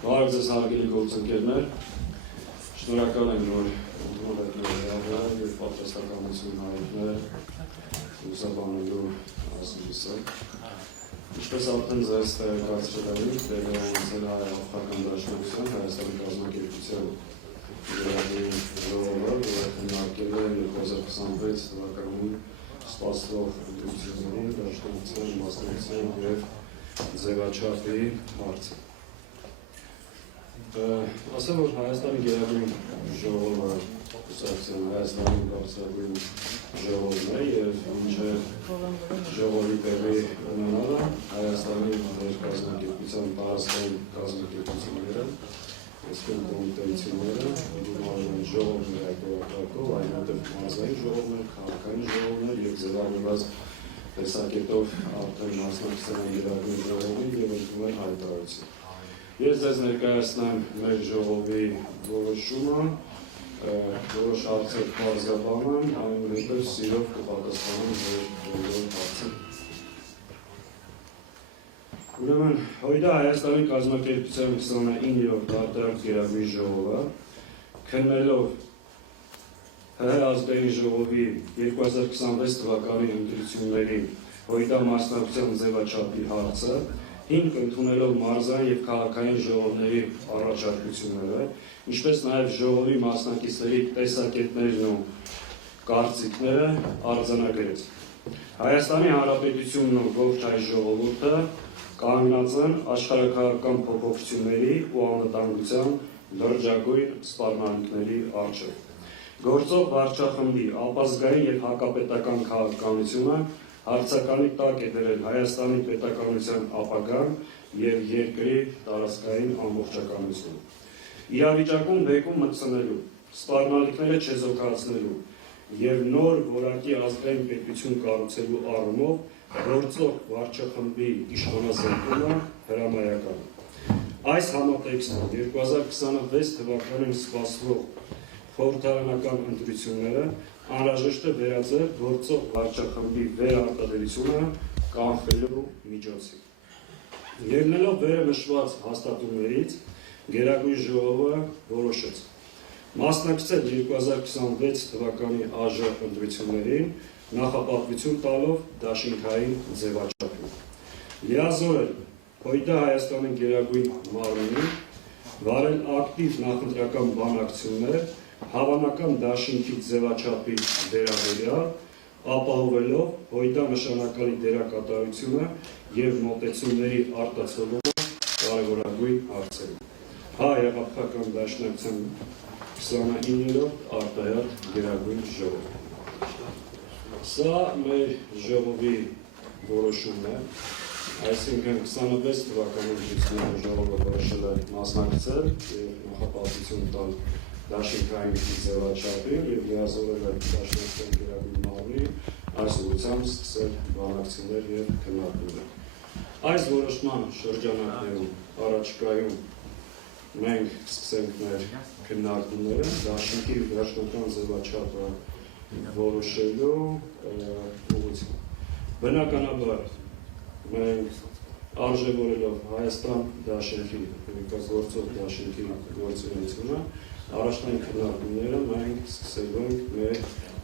Բարև ձեզ հարգելի գործընկերներ, շնորհակալ ենք, որ ընդունել եք մեր հրավերը և պատրաստակամություն հայտնել լուսաբանելու այս նյութը։ Ինչպես արդեն ձեզ տեղեկացրել էի, տեղի ունեցել է Հայ-Հաղթական Դաշնակցության Հայաստանի կազմակերպության գրավի ժողովը, որը քննարկել է 2026 թվականին սպասվող ընտրություններին դաշնակցության մասնակցության և ձևաչափի հարցը։ Ասեմ, որ Հայաստանի գերագույն ժողովը կուսակցության Հայաստանի բարձրագույն ժողովն է և մինչև ժողովի տեղի ունենալը Հայաստանի ներկազմակերպության տարածքային կազմակերպությունները, այսինքն կոմիտեությունները, ընդունել են ժողովներ այդօրակարգով, այնուհետև մարզային ժողովներ, քաղաքային ժողովներ և ձևավորված տեսակետով արդեն մասնակցել են գերագույն ժողովին և ընդունել հայտարարություն։ Ես ձեզ ներկայացնեմ մեր ժողովի որոշումը, որոշ հարցեր կարգաբանեմ, այնուհետև սիրով կպատասխանեմ ձեր բոլոր հարցին։ Ուրեմն, հույդա Հայաստանի կազմակերպության 29-րդ արտարակ գերագույն ժողովը, քննելով ՀՀ ազգային ժողովի 2026 թվականի ընտրությունների հույդա մասնակցության ձևաչափի հարցը, հիմք ընդունելով մարզային և քաղաքային ժողովների առաջարկությունները, ինչպես նաև ժողովի մասնակիցների տեսակետներն ու կարծիքները արձանագրեց։ Հայաստանի Հանրապետությունն ու ողջ հայ ժողովուրդը կանգնած են աշխարհաքաղաքական փոփոխությունների ու անվտանգության լրջագույն սպառնալիքների առջև։ Գործող վարչախմբի ապազգային և հակապետական քաղաքականությունը հարցականի տակ է դրել Հայաստանի պետականության ապագան և երկրի տարածքային ամբողջականությունը։ Իրավիճակում բեկում մտցնելու, սպառնալիքները չեզոքացնելու և նոր որակի ազգային պետություն կառուցելու առումով գործող վարչախմբի իշխանազրկումը հրամայական է։ Այս համատեքստում 2026 թվականին սպասվող խորհրդարանական ընտրությունները անհրաժեշտ է վերածել գործող վարչախմբի վերարտադրությունը կանխելու միջոցի։ Ելնելով վերը նշված հաստատումներից, Գերագույն ժողովը որոշեց մասնակցել 2026 թվականի ԱԺ ընտրություններին նախապատվություն տալով դաշինքային ձևաչափին։ Լիազորել հույդա Հայաստանի գերագույն մարմնին վարել ակտիվ նախընտրական բանակցություններ հավանական դաշինքի ձևաչափի վերաբերյալ, ապահովելով հույդա նշանակալի դերակատարությունը և մոտեցումների արտացոլումը կարևորագույն հարցերում։ Հայ-Հաղթական Դաշնակցության 29-րդ արտահայտ գերագույն ժողով։ Սա մեր ժողովի որոշումն է, այսինքն 26 թվականին ժողովը որոշել է մասնակցել և նախապատվություն տալ դաշինքային ձևաչափին և լիազորել է Դաշնակցության գերագույն մարմնի այս ուղղությամբ սկսել բանակցություններ և քննարկումներ։ Այս որոշման շրջանակներում առաջիկայում մենք սկսենք մեր քննարկումները դաշինքի վերջնական ձևաչափը որոշելու ուղղությամբ։ Բնականաբար մենք արժևորելով Հայաստան դաշինքի, գործող դաշինքի գործունեությունը, առաջնային քննարկումները մենք սկսելու ենք մեր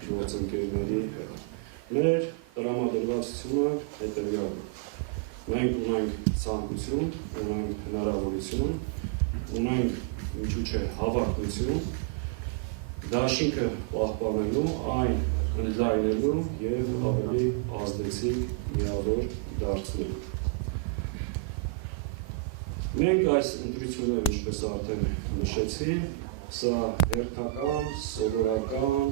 գործընկերների հետ։ Մեր տրամադրվածությունը հետևյալն է։ Մենք ունենք ցանկություն, ունենք հնարավորություն, ունենք ինչու՞ չէ հավակնություն դաշինքը պահպանելու, այն ընդլայնելու և ավելի ազդեցիկ միավոր դարձնելու։ Մենք այս ընտրությունները, ինչպես արդեն նշեցի, սա հերթական, սովորական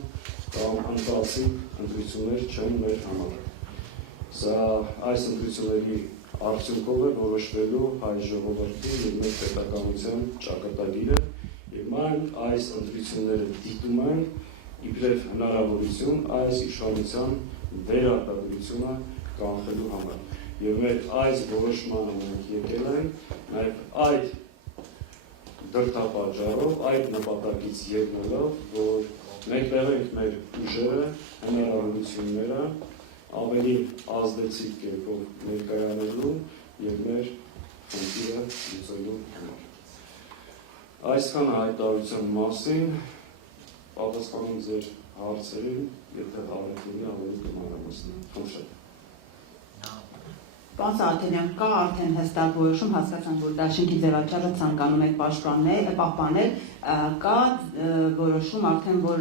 կամ ընթացիկ ընտրություններ չեն մեր համար։ Սա այս ընտրությունների արդյունքով է որոշվելու հայ ժողովրդի և մեր պետականության ճակատագիրը և մենք այս ընտրությունները դիտում ենք իբրև հնարավորություն այս իշխանության վերարտադրությունը կանխելու համար։ Եվ մեր այս որոշմանը մենք եկել ենք նաև այդ դրդապատճառով, այդ նպատակից ելնելով, որ մեկտեղենք մեր ուժերը, հնարավորությունները ավելի ազդեցիկ կերպով ներկայանալու և մեր խնդիրը լուծելու համար։ Այսքան հայտարարության մասին պատասխանում ձեր հարցերին, եթե հարցերին ավելի կմանրամասն։ Խնդրեմ։ Պարոն Սահակյանյան, կա արդեն հստակ որոշում, հասկացանք, որ դաշինքի ձևաչափը ցանկանում եք պահպանել, կա որոշում արդեն, որ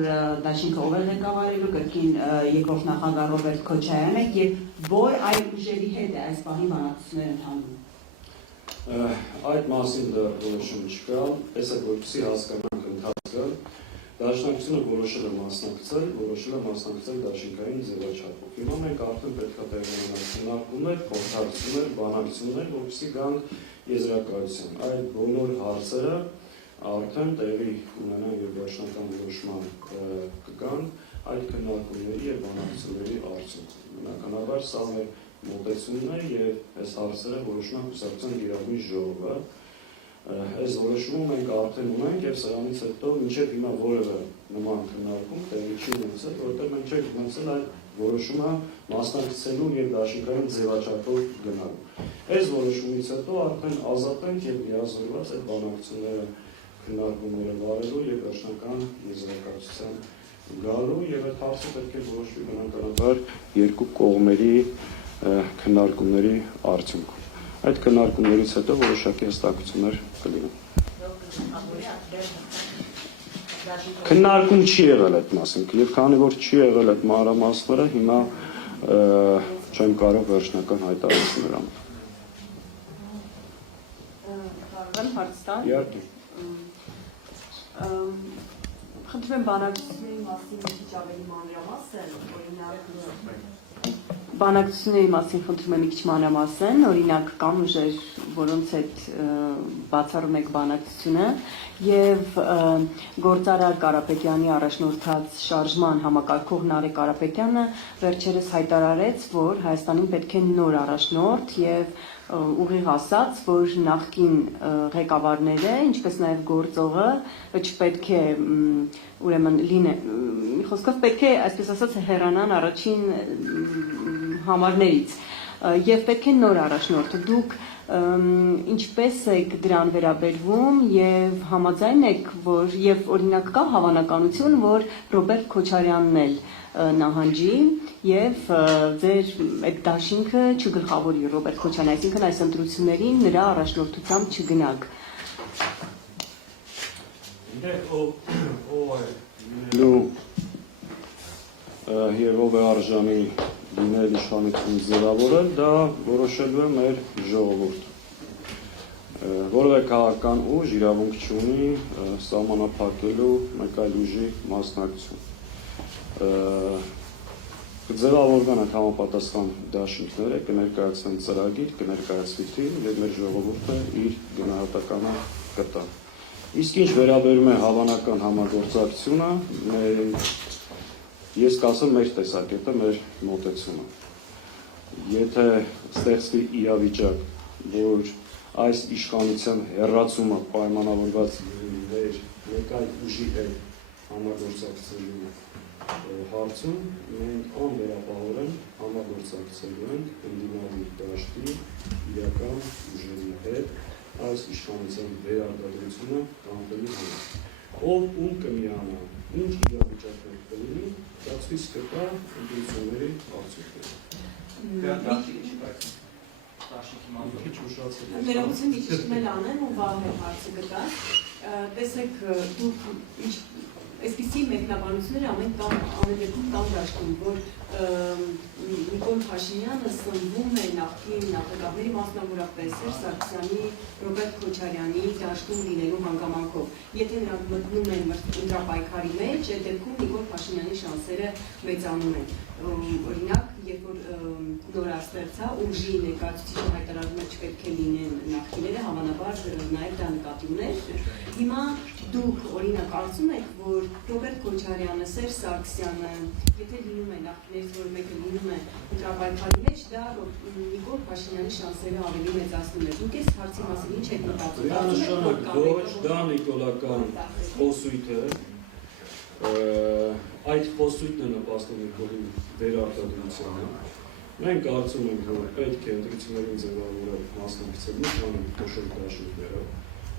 դաշինքը ով է ղեկավարելու, կրկին երկրորդ նախագահ Ռոբերտ Քոչարյանն է, եւ որ այդ ուժերի հետ է այս պահին բանակցությունները ընթանում։ Այդ մասին դեռ որոշում չկա, այսօր որպեսզի հասկանանք ընթացքը, Դաշնակցությունը որոշել է մասնակցել դաշինքային ձևաչափով։ Հիմա մենք արդեն պետք է տեղանանք քննարկումներ, խորհրդակցություններ, բանակցություններ, որպեսզի գանք եզրակացության։ Այդ բոլոր հարցերը արդեն տեղի ունենան եւ դաշնական որոշման կգան այդ քննարկումների եւ բանակցությունների արդյունքում։ Բնականաբար սա մեր մոտեցումն է եւ այս հարցերը որոշում է կուսակցության գերագույն ժողովը։ Այս որոշումը մենք արդեն ունենք եւ սրանից հետո մինչեւ հիմա որևէ նման քննարկում տեղի չի ունեցել, որովհետեւ մենք չենք ունեցել այդ որոշումը մասնակցելու եւ դաշինքային ձևաչափով գնալու։ Այս որոշումից հետո արդեն ազատ ենք եւ լիազորված այդ բանակցությունները քննարկումները վարելու եւ վերջնական եզրակացության գալու եւ այդ հարցը պետք է որոշվի բնականաբար երկու կողմերի քննարկումների արդյունքում։ Այդ քննարկումներից հետո որոշակի հստակություններ կլինեն։ Քննարկում չի եղել այդ մասին, եւ քանի որ չի եղել այդ մանրամասները, հիմա չեմ կարող վերջնական հայտարարություններ անել։ Կարող հարց տալ։ Իհարկե։ Խնդրում եմ բանակցությունների մասին մի քիչ ավելի մանրամասն, օրինակ Բանակցությունների մասին խնդրում եմ մի քիչ մանրամասն, օրինակ կան ուժեր, որոնց հետ բացառում եք բանակցությունը եւ գործարար Կարապետյանի առաջնորդած շարժման համակարգող Նարեկ Կարապետյանը վերջերս հայտարարեց, որ Հայաստանին պետք է նոր առաջնորդ եւ ուղիղ ասած, որ նախկին ղեկավարները, ինչպես նաեւ գործողը չպետք է ուրեմն մի խոսքով պետք է, այսպես ասած, հեռանան առաջին համարներից եւ պետք է նոր առաջնորդ։ Դուք ինչպես եք դրան վերաբերվում եւ համաձայն եք, որ եւ օրինակ կա հավանականություն, որ Ռոբերտ Քոչարյանն էլ նահանջի եւ ձեր այդ դաշինքը չգլխավորի Ռոբերտ Քոչարյանն, այսինքն այս ընտրություններին նրա առաջնորդությամբ չգնաք։ Եվ ով է արժանի լինել իշխանություն ձևավորել, դա որոշելու է մեր ժողովուրդը։ Որևէ քաղաքական ուժ իրավունք չունի սահմանափակելու մեկ այլ ուժի մասնակցություն։ Կձևավորվեն այդ համապատասխան դաշինքները, կներկայացվեն ծրագիր, կներկայացվի թիմ եւ մեր ժողովուրդը իր գնահատականը կտա։ Իսկ ինչ վերաբերում է հավանական համագործակցությունը, ես կասեմ մեր տեսակետը, մեր մոտեցումը։ Եթե ստեղծվի իրավիճակ, որ այս իշխանության հեռացումը պայմանավորված մեր մեկ այլ ուժի հետ համագործակցելու հարցում, մենք անվերապահորեն համագործակցելու ենք ընդդիմադիր դաշտի իրական ուժերի հետ այս իշխանության վերարտադրությունը կանխելու համար։ Ով ում կմիանա, ինչ իրավիճակներ կլինի, դա ցույց կտա ընտրությունների արդյունքները։ Ներողություն մի քիչ մել անեմ ու վաղ հարցը գտա։ Տեսեք, դուք այսպիսի մեկնաբանությունները ամեն դեպքում կան դաշտում, որ Նիկոլ Փաշինյանը սնվում է նախկին նախագահների, մասնավորապես Սերժ Սարգսյանի, Ռոբերտ Քոչարյանի դաշտում լինելու հանգամանքով։ Եթե նրանք մտնում են ընտրապայքարի մեջ, այդ դեպքում Նիկոլ Փաշինյանի շանսերը մեծանում են։ Օրինակ, երբ որ նորաստեղծա ուժի ներկայացուցիչը հայտարարում է չպետք է լինեն նախկիները, հավանաբար նաև դա նկատի ուներ։ Հիմա դուք օրինակ կարծում եք, որ Ռոբերտ Քոչարյանը, Սերժ Սարգսյանը, եթե լինում է նախկիներից, որ մեկը լինում է ընտրապայքարի մեջ, դա Նիկոլ Փաշինյանի շանսերը ավելի մեծացնում է։ Դուք այս հարցի մասին ինչ եք մտածում։ Ոչ, դա նիկոլական խոսույթ է։ Այդ խոսույթն է նպաստում Նիկոլի վերարտադրությանը։ Մենք կարծում ենք, որ պետք է ընտրություններին ձևավորել մասնակցելու քանի փոշոր դաշինքները։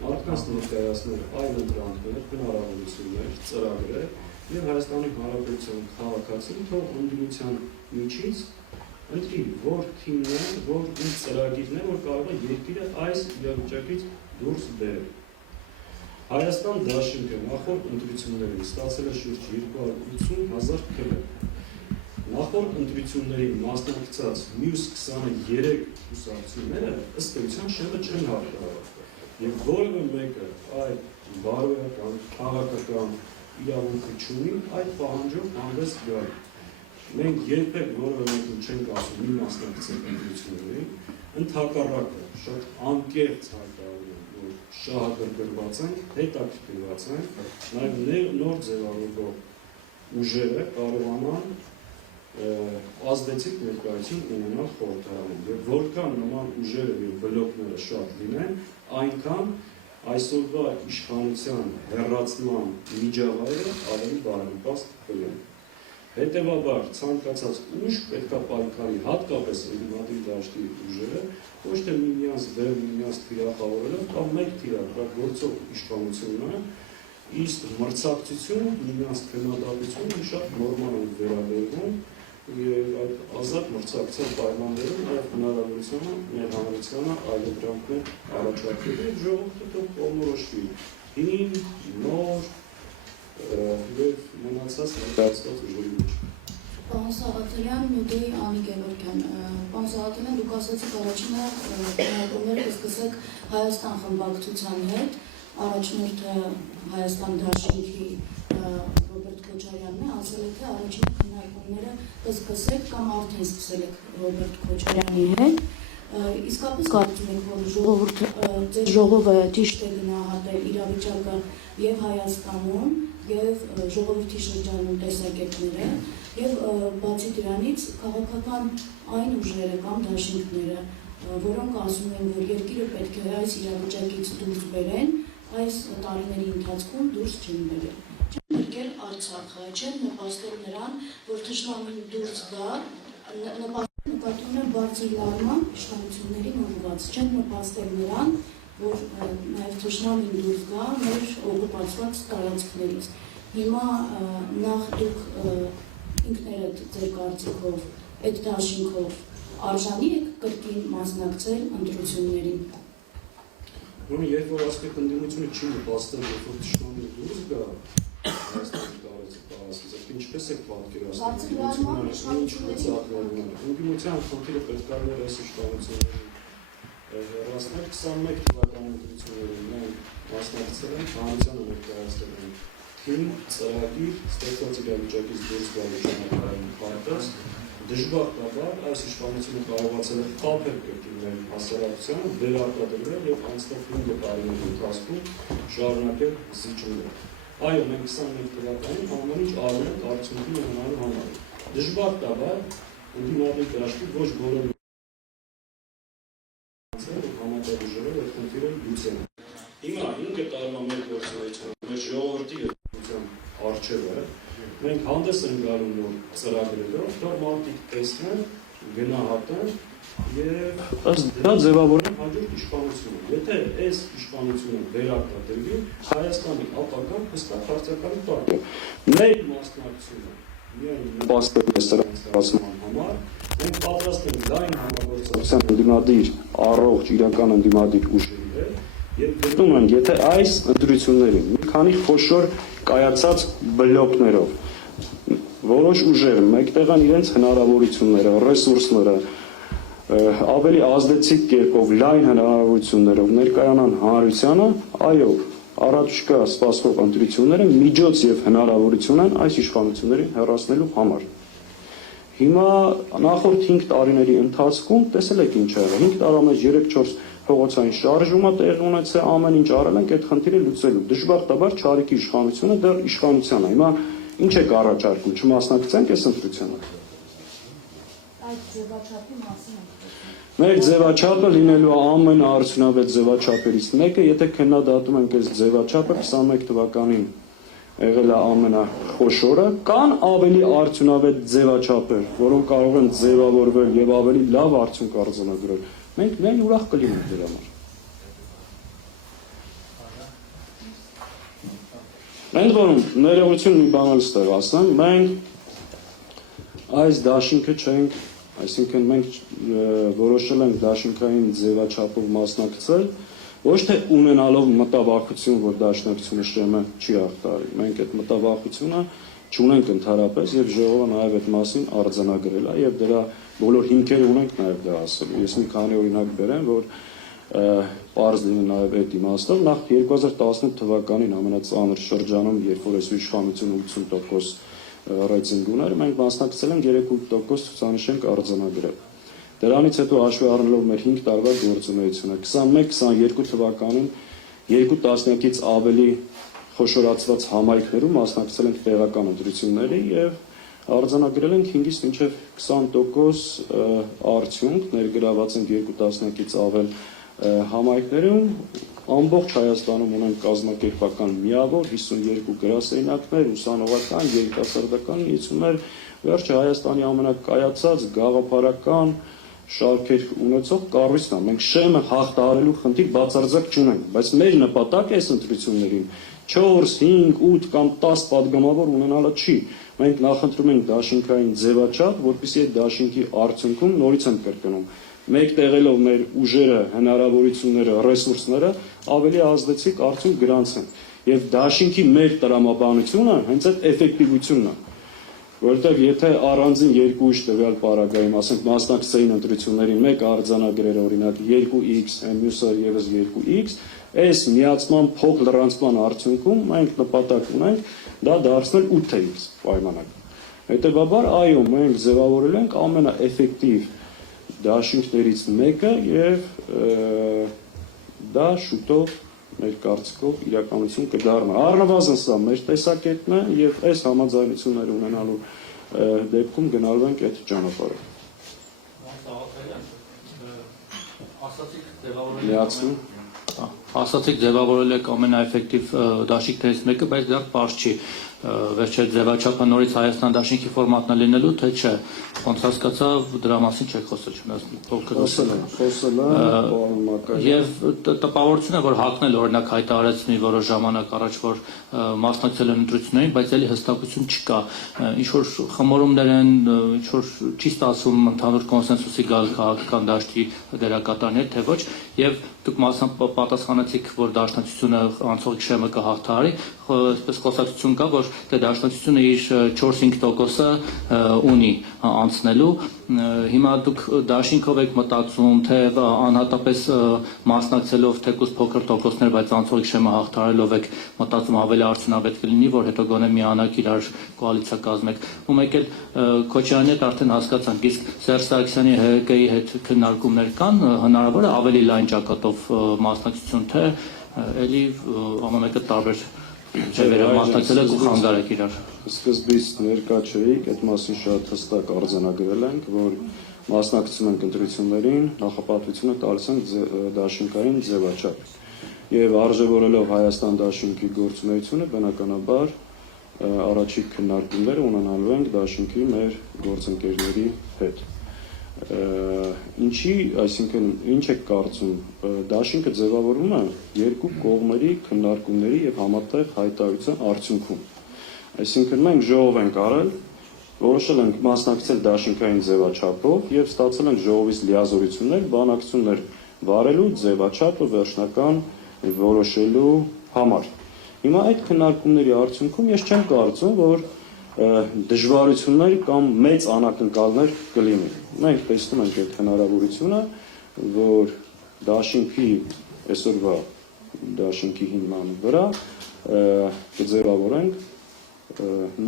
մարդկանց ներկայացնել այլ ընտրանքներ, հնարավորություններ, ծրագրեր եւ Հայաստանի Հանրապետության քաղաքացին թող ընդդիմության միջից ընտրի որ թիմն է, որ ինչ ծրագիրն է, որ կարող է երկիրը այս իրավիճակից դուրս բերել։ Հայաստան դաշինքը նախորդ ընտրություններին ստացել է շուրջ 280,000 քվեներ։ Նախորդ ընտրություններին մասնակցած մյուս 23 կուսակցությունները ըստ էության շեղը չեն հաղթահարել։ Եվ որևէ մեկը այդ բարոյական, քաղաքական իրավունքը չունի այդ պահանջով հանդես գալ։ Մենք երբեք որևէ մեկին չենք ասում մի մասնակցել ընտրություններին, ընդհակառակը շատ անկեղծ հայտարարում, որ շահագրգռված ենք, հետաքրքրված ենք, նաև նոր ձևավորվող ուժերը կարողանան ազդեցիկ ներկայություն ունենալ խորհրդարանում եւ որքան նման ուժերը եւ բլոկները շատ լինեն, այնքան այսօրվա իշխանության հեռացման միջավայրը ավելի բարենպաստ կլինի։ Հետևաբար ցանկացած ուժ պետք է պայքարի հատկապես ընդդիմադիր դաշտի ուժերը ոչ թե միմյանց դեմ միմյանց թիրախավորելով կամ մեկ թիրախավորող իշխանությունը իսկ մրցակցություն միմյանց քննադատությունը շատ նորմալ է վերաբերվում եւ այդ ազատ մրցակցության պայմաններում նաեւ հնարավորությունը մեր հանրությանը այլընտրանքներ առաջարկել եւ ժողովուրդը թող կողմնորոշվի հին նոր եւ մնացած ներկայացված ուժերի մեջ։ Պարոն Սաղաթելյան, Նյուդեի Անի Գևորգյան, պարոն Սաղաթելյան, դուք ասացիք առաջինը հնարավորները կսկսեք Հայաստան խմբակցության հետ, առաջնորդը Հայաստան դաշինքի Ռոբերտ Քոչարյանն է, ասել է թե առաջին քննարկումները կսկսեք կամ արդեն սկսել եք Ռոբերտ Քոչարյանի հետ։ Իսկապես կարծում եք, որ ժողովուրդը ձեր ժողովը ճիշտ է գնահատել իրավիճակը եւ Հայաստանում եւ ժողովրդի շրջանում տեսակետները եւ բացի դրանից քաղաքական այն ուժերը կամ դաշինքները, որոնք ասում են, որ երկիրը պետք է այս իրավիճակից դուրս բերեն, այս տարիների ընթացքում դուրս չեն բերել։ Չեն եկել Արցախը, չեն նպաստել նրան, որ թշնամին դուրս գա, նկատում են բարձր լարման իշխանություններին ուղղված, չեն նպաստել նրան, որ նաև թշնամին դուրս գա մեր օկուպացված տարածքներից։ Հիմա նախ դուք ինքներդ ձեր կարծիքով այդ դաշինքով արժանի եք կրկին մասնակցել ընտրություններին։ Երբ որ ասեք ընդդիմությունը չի նպաստել, երբ որ թշնամին դուրս գա, Հայաստանի տարածքից, ինչպես եք պատկերացնում ընդդիմության խնդիրը պետք է լիներ այս իշխանությունների հեռացնել 21 թվականի ընտրություններին մենք մասնակցել ենք հանրությանը ներկայացրել ենք թիմ ծրագիր ստեղծված իրավիճակից դուրս գալու ժամանակային պարտած դժբախտաբար այս իշխանությունը կարողացել է խաբել կրկին մեր հասարակությանը վերարտադրել եւ անցնող 5 տարիների ընթացքում շարունակել զիջումները։ Այո, մենք 21 թվականին ամեն ինչ արել ենք արդյունքի ունենալու համար։ Դժբախտաբար ընդդիմադիր դաշտի ոչ բոլոր համատեղ ուժերը այդ խնդիրը լուծեն։ Հիմա 5 տարվա մեր գործունեությունը, մեր ժողովրդի առջևը մենք հանդես ենք գալու նոր ծրագրերով, թող մարդիկ տեսնեն, գնահատեն եւ ըստ դրա ձևավորեն հաջորդ իշխանությունը։ Եթե այս իշխանությունը վերարտադրվի, Հայաստանի ապագան հստակ հարցականի տակ է։ Մեր մասնակցությունը միայն նպաստելու ստեղծման համար մենք պատրաստ ենք լայն համագործակցության ընդդիմադիր առողջ իրական ընդդիմադիր ուժերի հետ եւ գտնում ենք, եթե այս ընտրություններին մի քանի խոշոր կայացած բլոկներով որոշ ուժեր մեկտեղ են իրենց հնարավորությունները, ռեսուրսները ավելի ազդեցիկ կերպով լայն հնարավորություններով ներկայանան հանրությանը, այո, առաջկա սպասվող ընտրությունները միջոց եւ հնարավորություն են այս իշխանություններին հեռացնելու համար։ Հիմա նախորդ 5 տարիների ընթացքում տեսել եք ինչ ա եղել, 5 տարվա մեջ 3-4 փողոցային շարժում է տեղի ունեցել, ամեն ինչ արել ենք այդ խնդիրը լուծելու։ Դժբախտաբար Չարիքի իշխանությունը դեռ իշխանության է։ Հիմա ինչ եք առաջարկում, չմասնակցենք այս ընտրությանը։ Այդ ձևաչափի մասին եք խոսում։ Մեր ձևաչափը լինելու ամենաարդյունավետ ձևաչափերից մեկը, եթե քննադատում ենք այս ձևաչափը 21 թվականին եղել է ամենախոշորը, կան ավելի արդյունավետ ձևաչափեր, որոնք կարող են ձևավորվել եւ ավելի լավ արդյունք արձանագրել։ Մենք միայն ուրախ կլինենք դրա համար։ Ընդ որում ներողություն մի բան ստեղ ասեմ, մենք այս դաշինքը չենք, այսինքն մենք որոշել ենք դաշինքային ձևաչափով մասնակցել, ոչ թե ունենալով մտավախություն, որ դաշնակցությունը ՇՄ չի հաղթահարի, մենք այդ մտավախությունը չունենք ընդհանրապես եւ ժողովը նաեւ այդ մասին արձանագրել է եւ դրա բոլոր հիմքերը ունենք նաեւ դա ասելու։ Ես մի քանի օրինակ բերեմ, որ պարզ լինի նաեւ այդ իմաստով, նախ 2018 թվականին ամենածանր շրջանում, երբ որ այս իշխանությունը 80% ռեյտինգ ուներ, մենք մասնակցել ենք 3% ցուցանիշ ենք արձանագրել։ Դրանից հետո հաշվի առնելով մեր 5 տարվա գործունեությունը, 21-22 թվականին 2 տասնյակից ավելի խոշորացված համայնքներում մասնակցել ենք տեղական ընտրությունների եւ արձանագրել ենք 5-ից մինչեւ 20% արդյունք, ներգրաված ենք 2 տասնյակից ավել համայնքներում, ամբողջ Հայաստանում ունենք կազմակերպական միավոր 52 գրասենյակներ, ուսանողական, երիտասարդական միություններ, վերջը Հայաստանի ամենակայացած գաղափարական շարքեր ունեցող կառույցն է։ Մենք ՇՄ հաղթահարելու խնդիր բացարձակ չունենք, բայց մեր նպատակը այս ընտրություններին 4, 5, 8 կամ 10 падգամավոր ունենալը չի։ Մենք նախընտրում ենք դաշինքային ձևաչափ, որպեսզի այդ դաշինքի արդյունքում նորից են կրկնում մեկտեղելով մեր ուժերը, հնարավորությունները, ռեսուրսները ավելի ազդեցիկ արդյունք գրանցեն։ Եվ դաշինքի մեր տրամաբանությունը հենց այդ էֆեկտիվությունն է։ Որտեղ եթե առանձին երկու ուժ տվյալ պարագայում, ասենք մասնակցային ընտրություններին մեկը արձանագրեր օրինակ 2x, մյուսը եւս 2x, այս միացման փոքր լրանցման արդյունքում մենք նպատակ ունենք դա դարձնել 8x պայմանակ։ Հետևաբար այո, մենք ձևավորել ենք ամենաէֆեկտիվ դաշինքներից մեկը եւ դա շուտով մեր կարծիքով իրականություն կդառնա։ Առնվազն սա մեր տեսակետն է եւ այս համաձայնություններ ունենալու դեպքում գնալու ենք այդ ճանապարհով։ Ասացիք ձևավորել եք ամենաէֆեկտիվ դաշինքներից մեկը, բայց դա պարզ չի։ Վերջերս ձևաչափը նորից Հայաստան դաշինքի ֆորմատն է լինելու, թե չէ։ Ոնց հասկացա, դրա մասին չեք խոսել, խոսել Եվ տպավորություն է, որ ՀԱԿ-ն էլ օրինակ հայտարարեց մի որոշ ժամանակ առաջ, որ մասնակցել են ընտրություններին, բայց էլի հստակություն չկա։ Ինչ որ խմորումներ են, ինչ որ չի ստացվում ընդհանուր կոնսենսուսի գալ քաղաքական դաշտի դերակատարներ, թե ոչ, եւ դուք պատասխանեցիք, որ դաշնակցությունը անցող իշեմը կհաղթահարի, այսպես խոսակցություն կա, որ դաշնակցությունը իր 4-5%-ը ունի անցնելու։ Հիմա դուք դաշինքով եք մտածում, թե անհատապես մասնակցելով թեկուզ փոքր տոկոսներ, բայց անցող իշեմը հաղթահարելով եք մտածում ավելի արդյունավետ կլինի, որ հետո գոնե միանաք իրար կոալիցիա կազմեք։ Ու մեկ էլ Քոչարյանի հետ արդեն հասկացանք, իսկ Սերժ Սարգսյանի ՀՀԿ-ի հետ քննարկումներ կան, հնարավոր է ավելի լայն ճակատով մասնակցություն, թե էլի ամենը տարբեր ձևերով մասնակցել եք ու խանգարեք իրար։ Սկզբից ներկա չէիք, այդ մասին շատ հստակ արձանագրել ենք, որ մասնակցում ենք ընտրություններին, նախապատվությունը տալիս ենք դաշինքային ձևաչափ։ Եվ արժևորելով Հայաստան դաշինքի գործունեությունը, բնականաբար առաջիկ քննարկումները ունենալու ենք դաշինքի մեր գործընկերների հետ։ Ինչի, այսինքն ինչ եք կարծում, դաշինքը ձևավորվում է երկու կողմերի քննարկումների եւ համատեղ հայտարարության արդյունքում։ Այսինքն մենք ժողով ենք արել, որոշել ենք մասնակցել դաշինքային ձևաչափով եւ ստացել ենք ժողովից լիազորություններ, բանակցություններ վարելու ձևաչափը վերջնական որոշելու համար։ Հիմա այդ քննարկումների արդյունքում ես չեմ կարծում, որ դժվարություններ կամ մեծ անակնկալներ կլինի։ Մենք տեսնում ենք այդ հնարավորությունը, որ դաշինքի այսօրվա դաշինքի հիման վրա կձևավորենք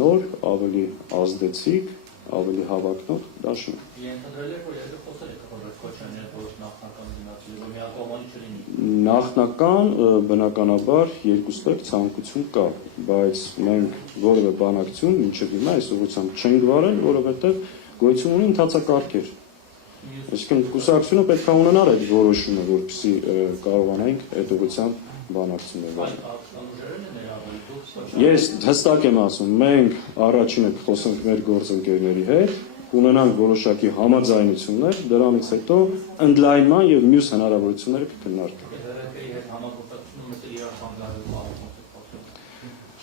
նոր, ավելի ազդեցիկ, ավելի հավակնոտ դաշինք։ Ենթադրել եք, որ եթե խոսել եք Քոչարյանի հետ, որ նախնական դիմացի, որ միակողմանի չլինի։ Նախնական բնականաբար երկուստեք ցանկություն կա, բայց մենք որևէ բանակցություն մինչև հիմա այս ուղղությամբ չենք վարել, որովհետև գոյություն ունի ընթացակարգեր։ Այսինքն կուսակցությունը պետք է ունենար այդ որոշումը, որպեսզի կարողանանք այդ ուղղությամբ բանակցություններ վարել։ Ես հստակ եմ ասում, մենք առաջինը կխոսենք մեր գործընկերների հետ, ունենանք որոշակի համաձայնություններ, դրանից հետո ընդլայնման եւ մյուս հնարավորությունները կքննարկվեն։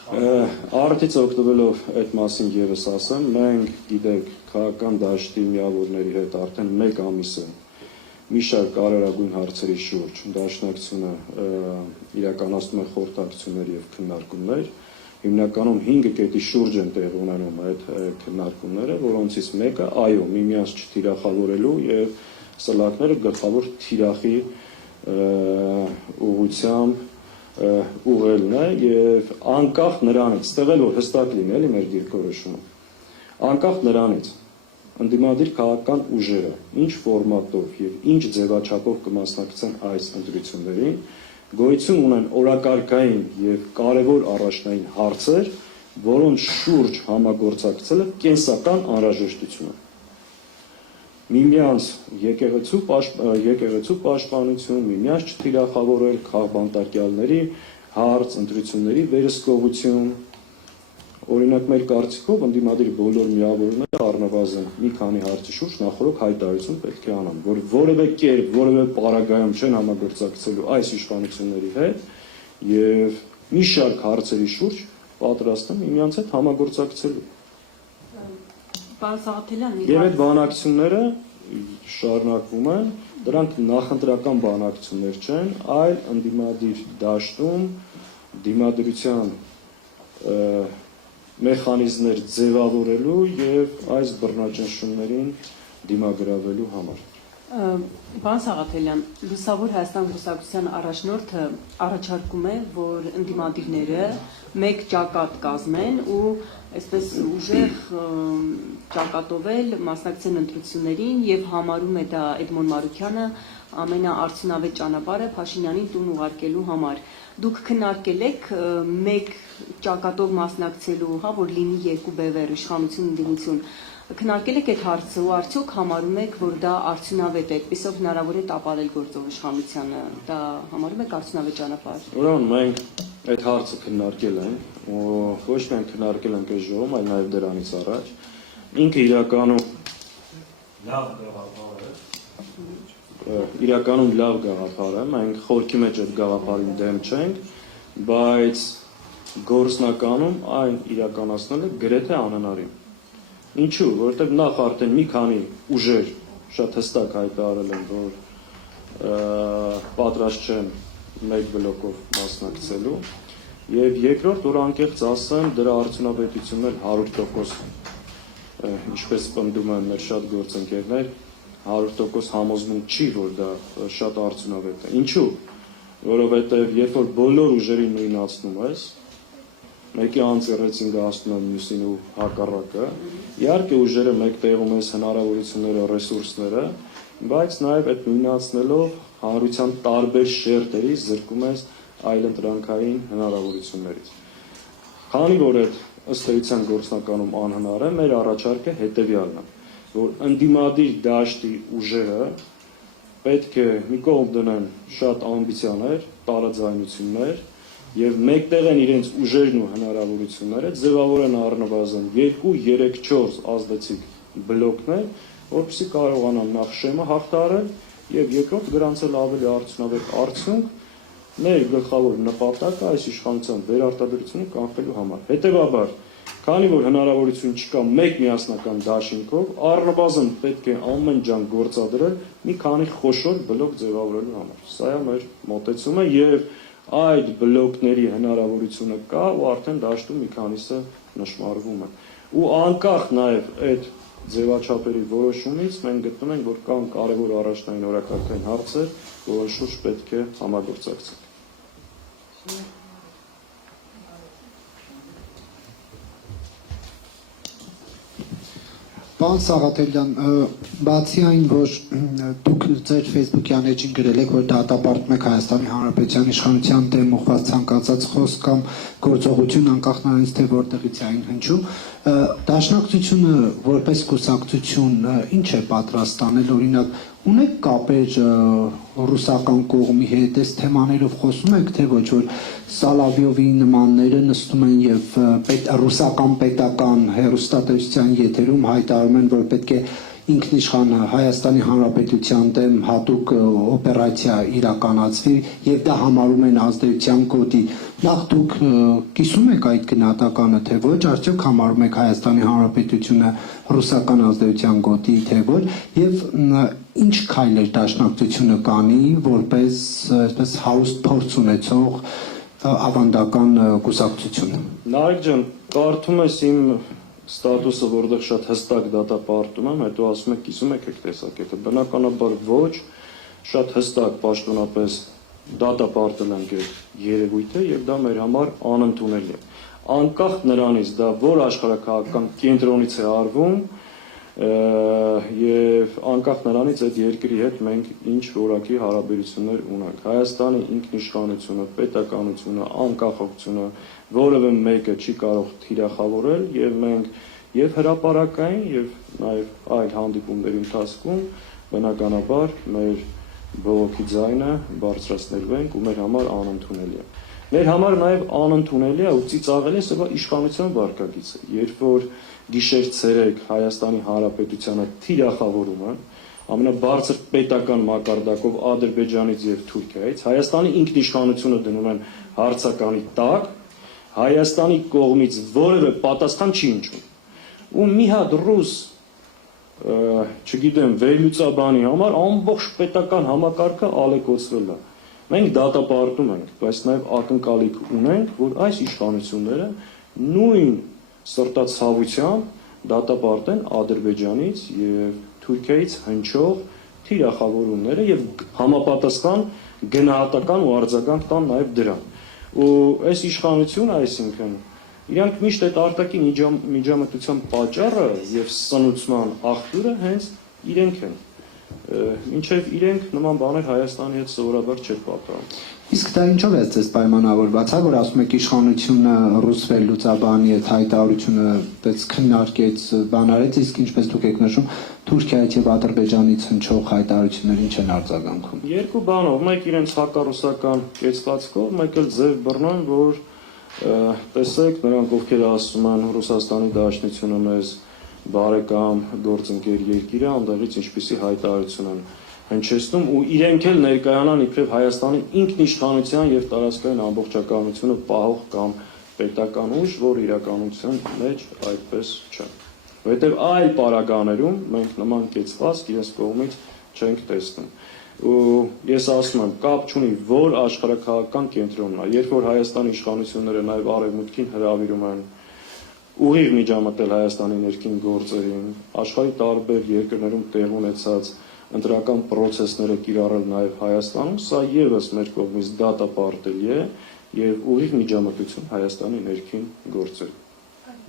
Արդից օգտվելով այդ մասին եւս ասեմ, մենք գիտեք քաղաքական դաշտի միավորների հետ արդեն 1 ամիս է մի շարք կարևորագույն հարցերի շուրջ դաշնակցությունը իրականացնում է խորհրդակցություններ եւ քննարկումներ, հիմնականում 5 կետի շուրջ են տեղ ունենում այդ քննարկումները, որոնցից մեկը այո, միմյանց չթիրախավորելու եւ սլակները գլխավոր թիրախի ուղղությամբ ուղղելն է եւ անկախ նրանից, ստեղ էլ որ հստակ լինի էլի մեր դիրքորոշումը, անկախ նրանից ընդդիմադիր քաղաքական ուժերը ինչ ֆորմատով եւ ինչ ձևաչափով կմասնակցեն այս ընտրություններին, գոյություն ունեն օրակարգային եւ կարեւոր առաջնային հարցեր, որոնց շուրջ համագործակցելը կենսական անհրաժեշտություն է։ Միմյանց եկեղեցու պաշտպանություն, միմյանց չթիրախավորել, քաղբանտարկյալների հարց, ընտրությունների վերահսկողություն, օրինակ մեր կարծիքով ընդդիմադիր բոլոր միավորները առնվազն մի քանի հարցի շուրջ նախորդ հայտարարություն պետք է անան, որ որևէ կերպ, որևէ պարագայում չեն համագործակցելու այս իշխանությունների հետ եւ մի շարք հարցերի շուրջ պատրաստ են միմյանց հետ համագործակցելու։ Եվ այդ բանակցությունները շարունակվում են, դրանք նախընտրական բանակցություններ չեն, այլ ընդդիմադիր դաշտում դիմադրության մեխանիզմներ ձևավորելու եւ այս բռնաճնշումներին դիմագրավելու համար։ Պարոն Սաղաթելյան, Լուսավոր Հայաստան կուսակցության առաջնորդը առաջարկում է, որ ընդդիմադիրները մեկ ճակատ կազմեն ու այսպես ուժեղ ճակատով մասնակցեն ընտրություններին եւ համարում է դա Էդմոն Մարուքյանը ամենաարդյունավետ ճանապարհը Փաշինյանին տուն ուղարկելու համար։ Դուք քննարկել եք մեկ ճակատով մասնակցելու, հա, որ լինի երկու բևեռ, իշխանություն, ընդդիմություն։ Քննարկել եք այդ հարցը ու արդյոք համարում եք, որ դա արդյունավետ է, այսով հնարավոր է տապալել գործող իշխանությանը, դա համարում եք արդյունավետ ճանապարհ։ Ուրեմն մենք այդ հարցը քննարկել ենք, ոչ միայն քննարկել ենք այս ժողովում, այլ նաև դրանից առաջ։ Ինքը իրականում լավ գաղափար է, մենք խորքի մեջ այդ գաղափարին դեմ չենք, բայց գործնականում այն իրականացնելը գրեթե անհնարին։ Ինչու՞, որովհետև նախ արդեն մի քանի ուժեր շատ հստակ հայտարարել են, որ պատրաստ չեն մեկ բլոկով մասնակցելու, եւ երկրորդ, որ անկեղծ ասեմ, դրա արդյունավետությունն էլ 100%, ինչպես պնդում են մեր շատ գործընկերներ, 100% համոզմունք չի, որ դա շատ արդյունավետ է։ Ինչու՞, որովհետև երբ որ բոլոր ուժերին նույնացնում ես, մեկի անձեռեցին գահացնում եմ մյուսին ու հակառակը, իհարկե ուժերը մեկ տեղում ես հնարավորությունները, ռեսուրսները, բայց նաև այդ նույնացնելով հանրության տարբեր շերտերի զրկում ես այլընտրանքային հնարավորություններից։ Քանի որ այդ ըստ էության գործնականում անհնար է, մեր առաջարկը հետևյալն է, որ ընդդիմադիր դաշտի ուժերը պետք է մի կողմ դնեն շատ ամբիցիաներ, տարաձայնություններ եւ մեկտեղ են իրենց ուժերն ու հնարավորությունները ձևավորեն առնվազն 2, 3, 4 ազդեցիկ բլոկներ, որպեսզի կարողանան նախ շեմը հաղթահարել եւ երկրորդ գրանցել ավելի արդյունավետ արդյունք մեր գլխավոր նպատակը այս իշխանության վերարտադրությունը կանխելու համար։ Հետևաբար, քանի որ հնարավորություն չկա մեկ միասնական դաշինքով, առնվազն պետք է ամեն ջան գործադրել մի քանի խոշոր բլոկ ձևավորելու համար։ Սա է մեր մոտեցումը եւ այդ բլոկների հնարավորությունը կա ու արդեն դաշտում մի քանիսը նշмарվում է։ Ու անկախ նաև այդ ձևաչափերի որոշումից մենք գտնում ենք, որ կան կարևոր առաջնային օրակարգային հարցեր, որոնց շուրջ պետք է համագործակցենք։ Պարոն Սաղաթելյան, բացի այն, որ դուք ձեր Facebook-յան էջին գրել եք, որ դատապարտում եք Հայաստանի Հանրապետության իշխանության դեմ ուղղված ցանկացած խոսք կամ գործողություն անկախ նրանից թե որտեղից է այն հնչում, դաշնակցությունը որպես կուսակցություն ինչ է պատրաստ անել, օրինակ ունեք կապեր ռուսական կողմի հետ, այս թեմաներով խոսում եք, թե ոչ, որ Սալավյովի նմանները նստում են եւ ռուսական պետական հեռուստատեսության եթերում հայտարարում են, որ պետք է ինքնիշխան Հայաստանի Հանրապետության դեմ հատուկ օպերացիա իրականացվի եւ դա համարում են ազդեցության գոտի։ Նախ դուք կիսում եք այդ գնահատականը, թե ոչ, արդյոք համարում եք Հայաստանի Հանրապետությունը ռուսական ազդեցության գոտի, թե ոչ, եւ ինչ քայլեր դաշնակցությունը կանի որպես այսպես հարուստ փորձ ունեցող ավանդական կուսակցություն։ Նարեկ ջան, կարդում ես իմ ստատուսը, որտեղ շատ հստակ դատապարտում եմ, հետո ասում եք կիսում եք տեսակետը։ Բնականաբար ոչ, շատ հստակ պաշտոնապես դատապարտել ենք այդ երևույթը եւ դա մեր համար անընդունելի է։ Անկախ նրանից դա որ աշխարհակահաղական կենտրոնից է արվում եւ անկախ նրանից այդ երկրի հետ մենք ինչ որակի հարաբերություններ ունենք։ Հայաստանի ինքնիշխանությունը, պետականությունը, անկախողությունը որևէ մեկը չի կարող թիրախավորել եւ մենք եւ հրապարակային եւ նաեւ այլ հանդիպումների ընթացքում բնականաբար մեր բողոքի ձայնը բարձրացնելու ենք ու մեր համար անընդունելի է։ Մեր համար նաեւ անընդունելի է ու ծիծաղելի է սա իշխանության վարկագիծը, երբ որ գիշեր-ցերեկ Հայաստանի Հանրապետությանը թիրախավորում են ամենաբարձր պետական մակարդակով Ադրբեջանից եւ Թուրքիայից, Հայաստանի ինքնիշխանությունը դնում են հարցականի տակ, Հայաստանի կողմից որևէ պատասխան չի ընչում։ Ու մի հատ ռուս, չգիտեմ, վերլուծաբանի համար ամբողջ պետական համակարգը ալեկոծվել է։ Մենք դատապարտում ենք, բայց նաեւ ակնկալիք ունենք, որ այս իշխանությունները նույն սրտացավությամբ դատապարտեն Ադրբեջանից եւ Թուրքիայից հնչող թիրախավորումները եւ համապատասխան գնահատական ու արձագանք տան նաեւ դրան։ Ու այս իշխանությունը, այսինքն իրանք միշտ այդ արտաքին միջամտության պատճառը եւ սնուցման աղբյուրը հենց իրենք են։ Մինչեւ իրենք նման բաներ Հայաստանի հետ սովորաբար չէր պատահում։ Իսկ դա ինչով է ձեզ պայմանավորված, որ ասում եք իշխանությունը ռուս վերլուծաբանի այդ հայտարարությունը դες քննարկեց, բանարեց, իսկ ինչպես դուք եք նշում, Թուրքիայից եւ Ադրբեջանից հնչող հայտարարություններ ինչ են արձագանքում։ Երկու բանով, մեկ իրենց հակառուսական կեցվածքով, մեկ էլ ձև բռնան, որ տեսեք, նրանք ովքեր ասում են Ռուսաստանի Դաշնությունը մեզ բարեկամ գործընկեր երկիր է, այնտեղից ինչպիսի հայտարարություն են հնչեցնում ու իրենք էլ ներկայանան իբրև Հայաստանի ինքնիշխանության եւ տարածքային ամբողջականությունը պահող կամ պետական ուժ, որ իրականության մեջ այդպես չէ։ Որովհետեւ այլ պարագաներում մենք նման կեցվածք իրենց կողմից չենք տեսնում։ Ու ես ասում եմ, կապ չունի որ աշխարհակահաղական կենտրոնն է, երբ որ Հայաստանի իշխանությունները նաեւ արևմուտքին հրավիրում են ուղիղ միջամտել Հայաստանի ներքին գործերին, աշխարհի տարբեր երկրներում տեղ ունեցած ընտրական process-ները կիրառել նաև Հայաստանում, սա եւս մեր կողմից դատապարտելի է եւ ուղիղ միջամտություն Հայաստանի ներքին գործեր։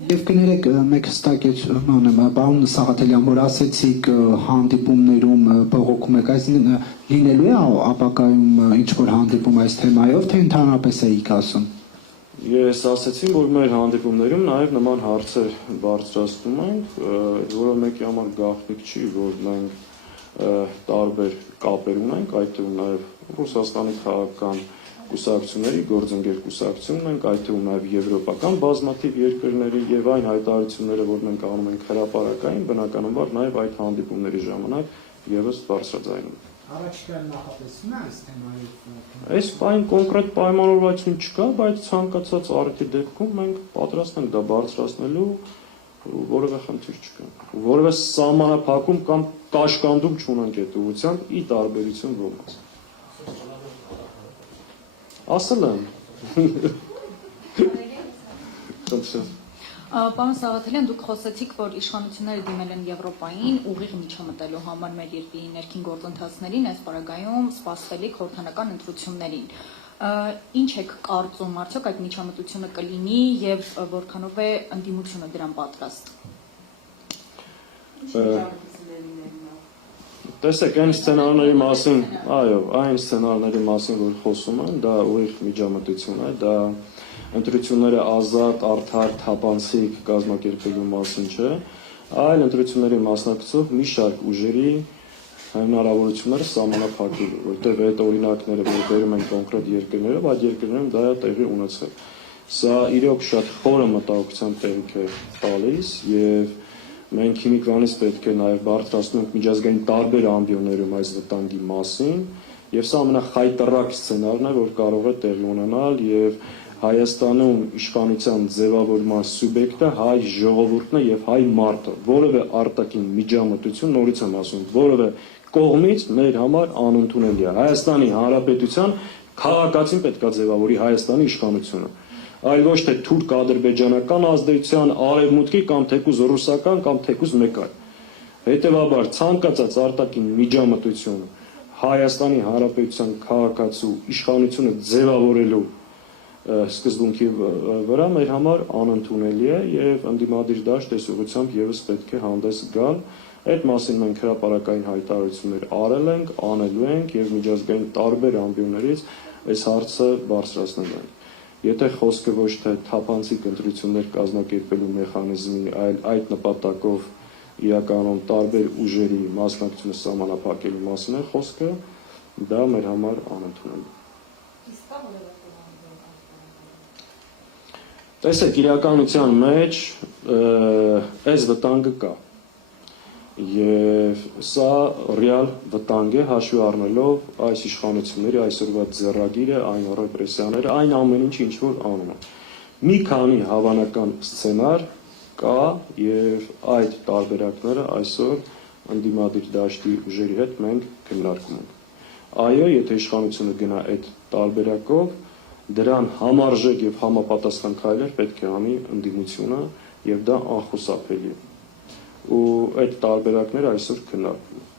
Եվ կներեք մեկ հստակեցում ունեմ, պարոն Սաղաթելյան, որ ասեցիք հանդիպումներում բողոքում եք, այսինքն լինելու է ապագայում ինչ-որ հանդիպում այս թեմայով, թե ընդհանրապես եք ասում։ Ես ասացի, որ մեր հանդիպումներում նաև նման հարցեր բարձրացնում ենք, որը մեկի համար գաղտնիք չի, որ մենք տարբեր կապեր ունենք, այդ թվում նաև Ռուսաստանի քաղաքական կուսակցությունների գործընկեր կուսակցություն ունենք, այդ թվում նաև եվրոպական բազմաթիվ երկրների եւ այն հայտարարությունները, որ մենք անում ենք հրապարակային, բնականաբար նաև այդ հանդիպումների ժամանակ եւս բարձրաձայնում ենք։ Առաջիկայում նախատեսվում է այս թեմայով։ Այս բան կոնկրետ պայմանավորվածություն չկա, բայց ցանկացած առիթի դեպքում մենք պատրաստ ենք դա բարձրացնելու, որևէ խնդիր չկա։ Որևէ սահմանափակում կամ կաշկանդում չունենք այդ ուղղությամբ՝ ի տարբերություն ոմանց։ Ասել եմ։ Պարոն Սաղաթելյան, դուք խոսեցիք, որ իշխանությունները դիմել են Եվրոպային ուղիղ միջամտելու համար մեր երկրի ներքին գործընթացներին, այս պարագայում սպասվելիք խորհրդանական ընտրություններին։ Ինչ եք կարծում, արդյոք այդ միջամտությունը կլինի եւ որքանով է ընդդիմությունը դրան պատրաստ։ Տեսեք, այն սցենարների մասին, այո, այն սցենարների մասին, որ խոսում են, դա ուղիղ միջամտություն է, դա ընտրությունները ազատ, արդար, թափանցիկ կազմակերպելու մասին չէ, այլ ընտրությունների մասնակցող մի շարք ուժերի հնարավորությունները սահմանափակելու, որտեղ այդ օրինակները, որ բերում են կոնկրետ երկրներով, այդ երկրներում դա է տեղի ունեցել։ Սա իրոք շատ խորը մտահոգության տեղիք է տալիս եւ մենք հիմիկվանից պետք է նաև բարձրացնում ենք միջազգային տարբեր ամբիոններում այս վտանգի մասին, եւ սա ամենախայտառակ սցենարն է, որ կարող է տեղի ունենալ, եւ Հայաստանում իշխանության ձևավորման սուբյեկտը հայ ժողովուրդն է եւ հայ մարդը, որևէ արտաքին միջամտություն, նորից եմ ասում, որևէ կողմից մեր համար անընդունելի է։ Հայաստանի Հանրապետության քաղաքացին պետք է ձևավորի Հայաստանի իշխանությունը, այլ ոչ թե թուրք-ադրբեջանական ազդեցության, արևմուտքի կամ թեկուզ ռուսական կամ թեկուզ մեկ այլ։ Հետևաբար ցանկացած արտաքին միջամտություն Հայաստանի Հանրապետության քաղաքացու իշխանությունը ձևավորելու սկզբունքի վրա մեր համար անընդունելի է եւ ընդդիմադիր դաշտ տեսողությամբ եւս պետք է հանդես գալ։ Այդ մասին մենք հրապարակային հայտարարություններ արել ենք, անելու ենք եւ միջազգային տարբեր ամբիոններից այս հարցը բարձրացնելու ենք։ Եթե խոսքը ոչ թե թափանցիկ ընտրություններ կազմակերպելու մեխանիզմի, այլ այդ նպատակով իրականում տարբեր ուժերի մասնակցությունը սահմանափակելու մասին է խոսքը, դա մեր համար անընդունելի է։ Տեսեք, իրականության մեջ այս վտանգը կա եւ սա ռեալ վտանգ է հաշվի առնելով այս իշխանությունների այսօրվա ձեռագիրը, այն ռեպրեսիաները, այն ամեն ինչ ինչ որ անում են։ Մի քանի հավանական սցենար կա եւ այդ տարբերակները այսօր ընդդիմադիր դաշտի ուժերի հետ մենք քննարկում ենք։ Այո, եթե իշխանությունը գնա այդ տարբերակով, դրան համարժեք եւ համապատասխան քայլեր պետք է անի ընդդիմությունը եւ դա անխուսափելի է։ Ու այդ տարբերակները այսօր քննարկվում են։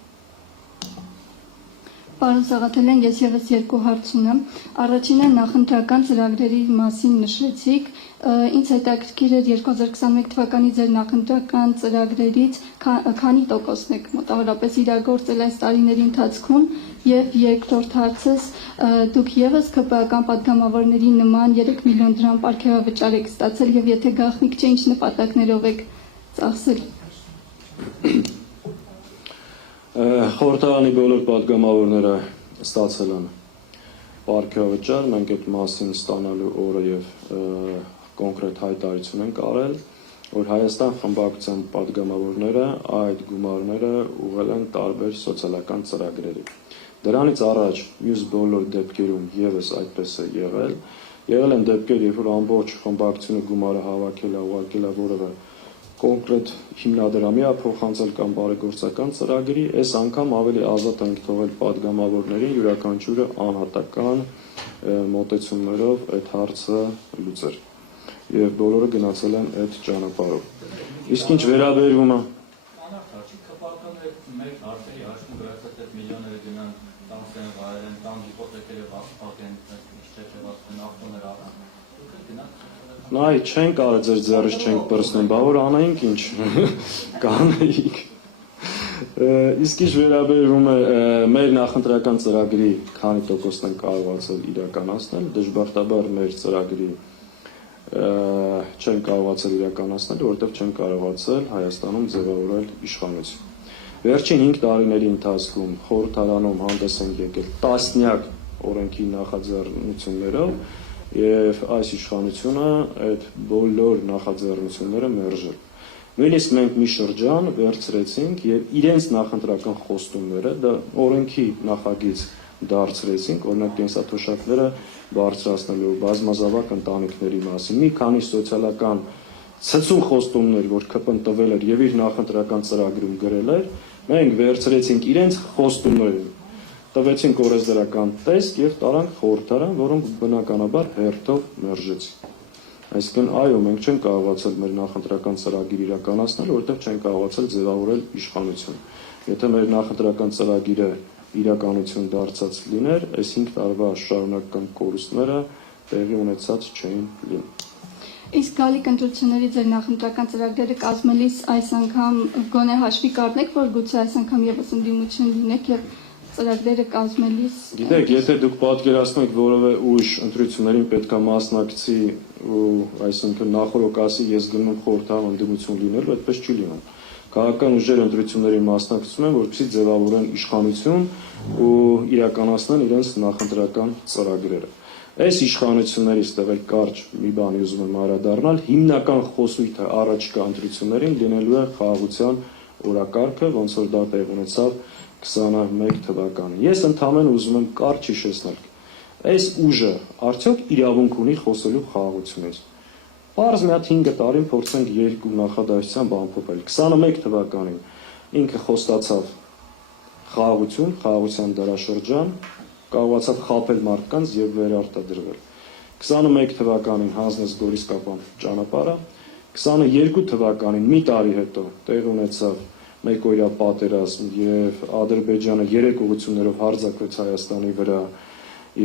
Պարոն Սաղաթելյան, ես եւս երկու հարց ունեմ։ Առաջինը նախընտրական ծրագրերի մասին նշեցիք։ Ինձ հետաքրքիր էր 2021 թվականի ձեր նախընտրական ծրագրերից քանի տոկոսն եք մոտավորապես իրագործել այս տարիների ընթացքում եւ երկրորդ հարցս դուք եւս ԿՊԱ-կան падգամավորների նման 3 միլիոն դրամ պարգևավճար եք ստացել եւ եթե գաղտնիք չէ, ինչ նպատակներով եք ծախսել։ Խորհրդարանի բոլոր падգամավորները ստացել են պարգևավճար, մենք այդ մասին ստանալու օրը եւ կոնկրետ հայտարարություն ենք արել, որ Հայաստան խմբակցության падգամավորները այդ գումարները ուղղել են տարբեր սոցիալական ծրագրերի։ Դրանից առաջ մյուս բոլոր դեպքերում եւս այդպես է եղել։ Եղել են դեպքեր, երբ որ ամբողջ խմբակցությունը գումարը հավաքել է, ուղարկել է որևէ կոնկրետ հիմնադրամի փոխանցել կամ բարեգործական ծրագրի, այս անգամ ավելի ազատ ենք թողել падգամավորներին յուրաքանչյուրը անհատական մոտեցումներով այդ հարցը լուծել։ Եվ բոլորը գնացել են այդ ճանապարհով։ Իսկ ինչ վերաբերվում է մեկ հարցերի հաշվում գրածած այդ միլիոնները գնան տանքեն վայրեն, տան հիպոթեքերը փակեն, չեչևացնեն, ավտոներ առան։ Նայ, չենք արել ձեր ձեռից չենք պրսնում, բա որ անայինք ինչ կանեինք։ Իսկ ինչ վերաբերվում է մեր նախընտրական ծրագրի քանի տոկոսն են կարողացել իրականացնել, դժբախտաբար մեր ծրագրի չեն կարողացել իրականացնել, որովհետև չեն կարողացել Հայաստանում ձևավորել իշխանություն։ Վերջին 5 տարիների ընթացքում խորհրդարանում հանդես են եկել տասնյակ օրենքի նախաձեռնություններով եւ այս իշխանությունը այդ բոլոր նախաձեռնությունները մերժել։ Նույնիսկ մենք մի շրջան վերցրեցինք եւ իրենց նախընտրական խոստումները դա օրենքի նախագիծ դարձրեցինք, օրինակ կենսաթոշակները բարձրացնելու, բազմազավակ ընտանիքների մասին, մի քանի սոցիալական ցցուն խոստումներ, որ ԿՊ-ն տվել էր եւ իր նախընտրական ծրագրում գրել էր, մենք վերցրեցինք իրենց խոստումները, տվեցինք օրենսդրական տեսք եւ տարանք խորհրդարան, որոնք բնականաբար հերթով մերժեցին։ Այսինքն, այո, մենք չենք կարողացել մեր նախընտրական ծրագիր իրականացնել, որովհետեւ չենք կարողացել ձևավորել իշխանություն։ Եթե մեր նախընտրական ծրագիրը իրականություն դարձած լիներ, այս 5 տարվա շարունակական կորուստները տեղի ունեցած չէին լինի։ Իսկ գալիք ընտրությունների ձեր նախընտրական ծրագրերը կազմելիս այս անգամ գոնե հաշվի կառնեք, որ գուցե այս անգամ եւս ընդդիմություն լինեք եւ ծրագրերը կազմելիս։ Գիտեք, եթե դուք պատկերացնում եք որևէ ուժ ընտրություններին պետքա մասնակցի ու այսինքն նախորոք ասի ես գնում խորհրդարան ընդդիմություն լինելու, այդպես չի լինում։ Քաղաքական ուժերը ընտրություններին մասնակցում են, որպեսզի ձևավորեն իշխանություն ու իրականացնեն իրենց նախընտրական ծրագրերը։ Այս իշխանություններից տվել կարճ մի բանի ուզում եմ անդրադառնալ, հիմնական խոսույթը առաջկա ընտրություններին լինելու է խաղաղության օրակարգը, ոնց որ դա տեղ ունեցավ 21 թվականին։ Ես ընդհանրապես ուզում եմ կարճ հիշեցնել, այս ուժը արդյոք իրավունք ունի խոսելու խաղաղությունից։ Պարզ մի հատ 5 տարին փորձենք երկու նախադասությամբ ամփոփել։ 21 թվականին ինքը խոստացավ խաղաղություն, խաղաղության դարաշրջան, կարողացավ խաբել մարդկանց եւ վերարտադրվել։ 21 թվականին հանձնեց Գորիսկապան ճանապարհը, 22 թվականին մի տարի հետո տեղ ունեցավ մեկօրյա պատերազմ եւ Ադրբեջանը 3 ուղղություններով հարձակվեց Հայաստանի վրա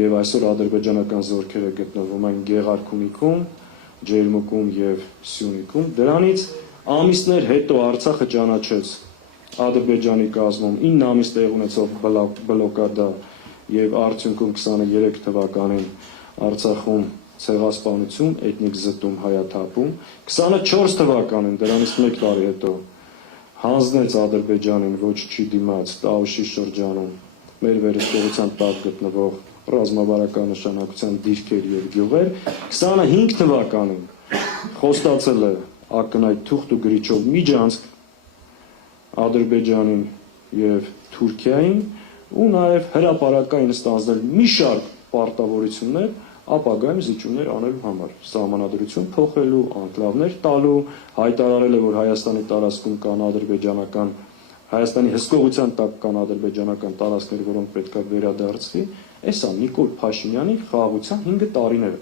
եւ այսօր ադրբեջանական զորքերը գտնվում են Գեղարքունիքում, Ջերմուկում եւ Սյունիքում։ Դրանից ամիսներ հետո Արցախը ճանաչեց Ադրբեջանի կազմում 9 ամիս տեղ ունեցող բլոկադա եւ արդյունքում 23 թվականին Արցախում ցեղասպանություն, էթնիկ զտում, հայաթափում, 24 թվականին դրանից 1 տարի հետո հանձնեց Ադրբեջանին ոչ չի դիմաց Տաուշի շրջանում մեր վերահսկողության տակ գտնվող ռազմավարական նշանակության դիրքեր եւ գյուղեր, 25 թվականին խոստացել է ակնհայտ թուղթ ու գրիչով միջանցք Ադրբեջանին եւ Թուրքիային ու նաև հրապարակային ստանձնել մի շարք պարտավորություններ ապագայում զիջումներ անելու համար, սահմանադրություն փոխելու, անկլավներ տալու, հայտարարել է, որ Հայաստանի տարածքում կան ադրբեջանական, Հայաստանի հսկողության տակ կան ադրբեջանական տարածքներ, որոնք պետք է վերադարձվի, այսա Նիկոլ Փաշինյանի խաղաղության 5 տարիները։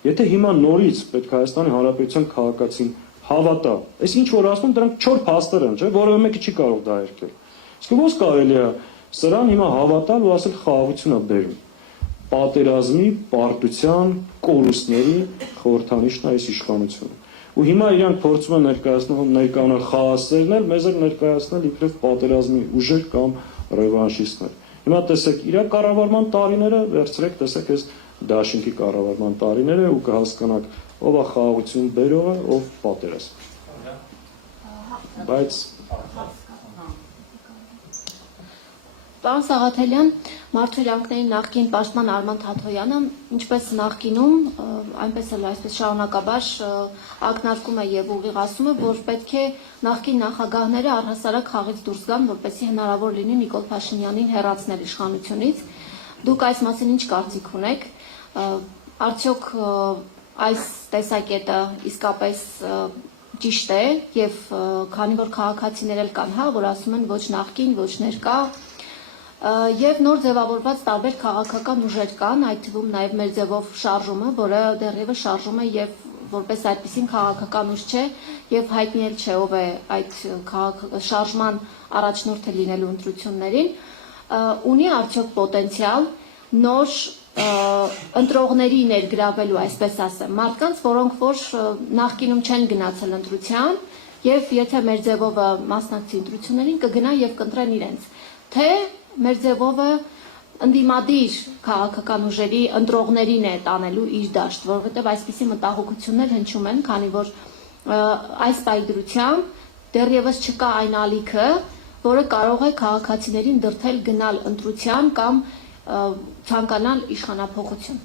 Եթե հիմա նորից պետք է Հայաստանի Հանրապետության քաղաքացին հավատա, այս ինչ որ ասում, դրանք 4 փաստեր են, չէ՞, որևէ մեկը չի կարող դա երկել։ Իսկ ո՞նց կարելի է սրան հիմա հավատալ ու ասել խաղաղություն է բերում։ Պատերազմի, պարտության, կորուստների խորհրդանիշն է այս իշխանությունը։ Ու հիմա իրանք փորձում են ներկայանալ խաղաղասերն էլ, մեզ էլ ներկայացնել իբրև պատերազմի ուժեր կամ ռևանշիստներ։ Հիմա տեսեք իր կառավարման տարիները, վերցրեք, տեսեք այս դաշինքի կառավարման տարիները ու կհասկանաք ով է խաղաղություն բերողը, ով պատերազմ։ Բայց Պարոն Սաղաթելյան, Մարդուրանքների նախկին պաշտպան Արման Թաթոյանը, ինչպես նախկինում, այնպես էլ այսպես շարունակաբար ակնարկում է եւ ուղիղացում է, որ պետք է նախկին նախագահները առհասարակ խաղից դուրս գան, որպեսզի հնարավոր լինի Նիկոլ Փաշինյանին հեռացնել իշխանությունից։ Դուք այս մասին ինչ կարծիք ունեք։ Արդյոք այս տեսակետը իսկապես ճիշտ է եւ քանի որ քաղաքացիներ էլ կան, հա, որ ասում են ոչ նախկին, ոչ ներկա Եվ նոր ձևավորված տարբեր քաղաքական ուժեր կան, այդ թվում նաև մեր ձևով շարժումը, որը դեռևս շարժում է եւ որպես այդպիսին քաղաքական ուժ չէ եւ հայտնի էլ չէ ով է այդ շարժման առաջնորդը լինելու ընտրություններին, ունի արդյոք պոտենցիալ նոր ընտրողների ներգրավելու, այսպես ասեմ, մարդկանց, որոնք որ նախկինում չեն գնացել ընտրության եւ եթե մեր ձևով մասնակցի ընտրություններին կգնան եւ կընտրեն իրենց, թե մեր ձևովը ընդդիմադիր քաղաքական ուժերի ընտրողներին է տանելու իր դաշտ, որովհետև այսպիսի մտահոգություններ հնչում են, քանի որ այս պայդրությամբ դեռևս չկա այն ալիքը, որը կարող է քաղաքացիներին դրդել գնալ ընտրության կամ ցանկանալ իշխանափոխություն։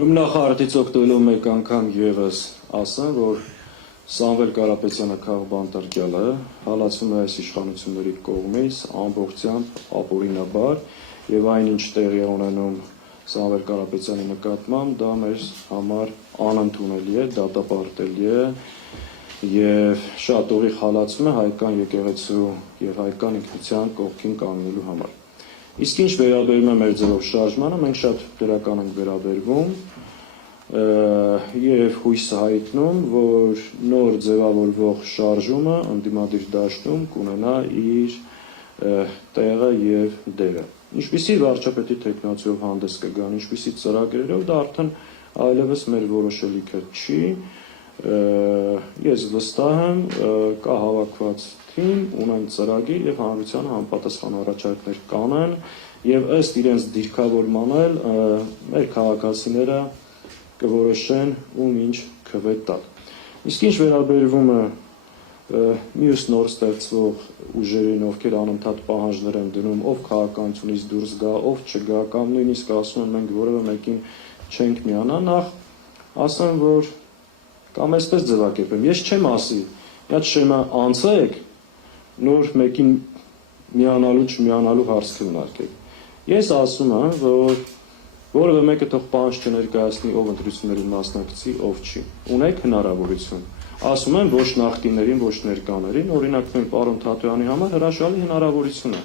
Ուրեմն նախարարից օգտվելով մեկ անգամ եւս ասեմ, որ Սամվել Կարապետյանը քաղբանտարկյալը հալածվում է այս իշխանությունների կողմից ամբողջությամբ ապօրինաբար եւ այնինչ տեղի ունենում Սամվել Կարապետյանի նկատմամբ դա մեր համար անընդունելի է, դատապարտելի է եւ շատ ուղիղ հալածվում է հայկական եկեղեցու եւ հայկական ինքնության կողքին կանգնելու համար։ Իսկ ինչ վերաբերում է մեր ձևով շարժմանը, մենք շատ դրական ենք վերաբերվում եւ հույս հայտնում, որ նոր ձևավորվող շարժումը ընդդիմադիր դաշտում կունենա իր տեղը եւ դերը։ Ինչպիսի վարչապետի տեխնացիով հանդես կգան, ինչպիսի ծրագրերով, դա արդեն այլևս մեր որոշելիքը չի։ Ես վստահ եմ, կա հավաքված թիմ, ունեն ծրագիր եւ հանրությանը համապատասխան առաջարկներ կանեն եւ ըստ իրենց դիրքավորման էլ մեր քաղաքացիները կորոշեն ում ինչ քվե տալ։ Իսկ ինչ վերաբերվում է մյուս նոր ստեղծվող ուժերին, ովքեր անընդհատ պահանջներ են դնում, ով քաղաքականությունից դուրս գա, ով չգա, կամ նույնիսկ ասում են մենք որևէ մեկին չենք միանա, նախ ասեմ, որ կամ այսպես ձևակերպեմ, ես չեմ ասի, իա շեմա անցեք, նոր մեկին միանալու չմիանալու հարց քննարկեք։ Ես ասում եմ, որ որևէ մեկը թող պահանջ չներկայացնի, ով ընտրություններին մասնակցի, ով չի։ Ունեք հնարավորություն։ Ասում եմ ոչ նախկիններին, ոչ ներկաներին, օրինակ մենք պարոն Թաթոյանի համար հրաշալի հնարավորություն է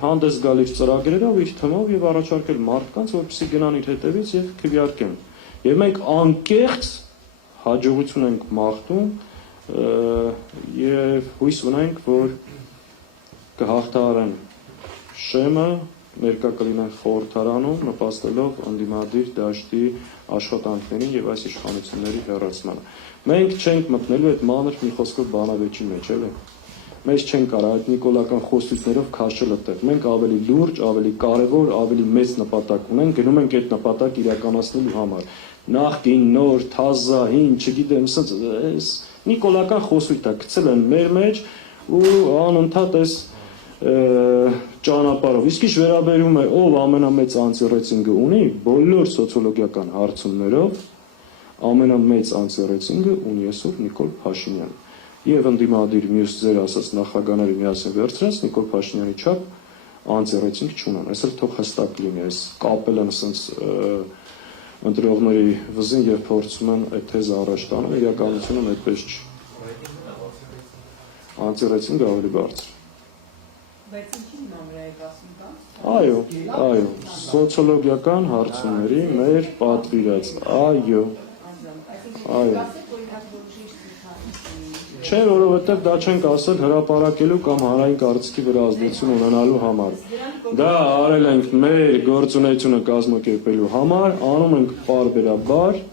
հանդես գալ իր ծրագրերով, իր թմով եւ առաջարկել մարդկանց, որպեսզի գնան իր հետևից եւ քվեարկեն։ Եվ մենք անկեղծ հաջողություն ենք մաղթում եւ հույս ունենք, որ կհաղթահարեն շեմը, ներկա կլինեն խորհրդարանում, նպաստելով ընդդիմադիր դաշտի աշխատանքներին եւ այս իշխանությունների հեռացմանը։ Մենք չենք մտնելու այդ մանր մի խոսքով բանավեճի մեջ, էլի։ Մեզ չեն կարող այդ նիկոլական խոսույթներով քաշել այդտեղ։ Մենք ավելի լուրջ, ավելի կարևոր, ավելի մեծ նպատակ ունենք, գնում ենք այդ նպատակ իրականացնելու համար։ Նախկին, նոր, թազա, հին, չգիտեմ, այս նիկոլական խոսույթը գցել են մեր մեջ ու անընդհատ այս ճանապարհով։ Իսկ ինչ վերաբերում է ով ամենամեծ անտիռեյտինգը ունի, բոլոր սոցիոլոգիական հարցումներով ամենամեծ անտիռեյտինգը ունի այսօր Նիկոլ Փաշինյանը։ Եվ ընդդիմադիր մյուս ձեր ասած նախագահները միասին վերցրած Նիկոլ Փաշինյանի չափ անտիռեյտինգ չունեն։ Այսօր թող հստակ լինի, այս կապել են ասենց ընտրողների վզին եւ փորձում են այդ թեզը առաջ տանել, իրականությունում այդպես չի։ Անտիռեյտինգը ավելի բարձր։ Բայց ինչի նամր եք ասում կա։ Այո, սոցիոլոգիական հարցումների մեր պատվիրած, այո։ Չէ, որովհետև դա չենք ասել հրապարակելու կամ հանրային կարծիքի վրա ազդեցություն ունենալու համար։ Դա արել ենք մեր գործունեությունը կազմակերպելու համար, անում ենք պարբերաբար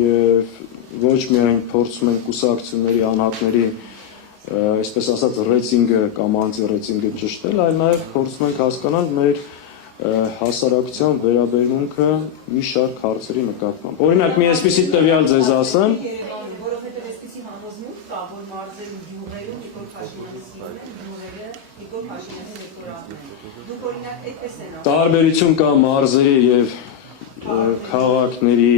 եւ ոչ միայն փորձում ենք կուսակցությունների անհատների այսպես ասած ռեյտինգը կամ անտիռեյտինգը ճշտել, այլ նաև փորձում ենք հասկանալ մեր հասարակության վերաբերմունքը մի շարք հարցերի նկատմամբ։ Օրինակ մի այսպիսի տվյալ ձեզ ասեմ, որովհետև այսպիսի համոզմունք կա, որ մարզերում գյուղերում Նիկոլ Փաշինյանի սիրուն գյուղերը Նիկոլ Փաշինյանի էլեկտորատն են։ Դուք օրինակ այդպես են ասում։ Տարբերություն կա մարզերի եւ քաղաքների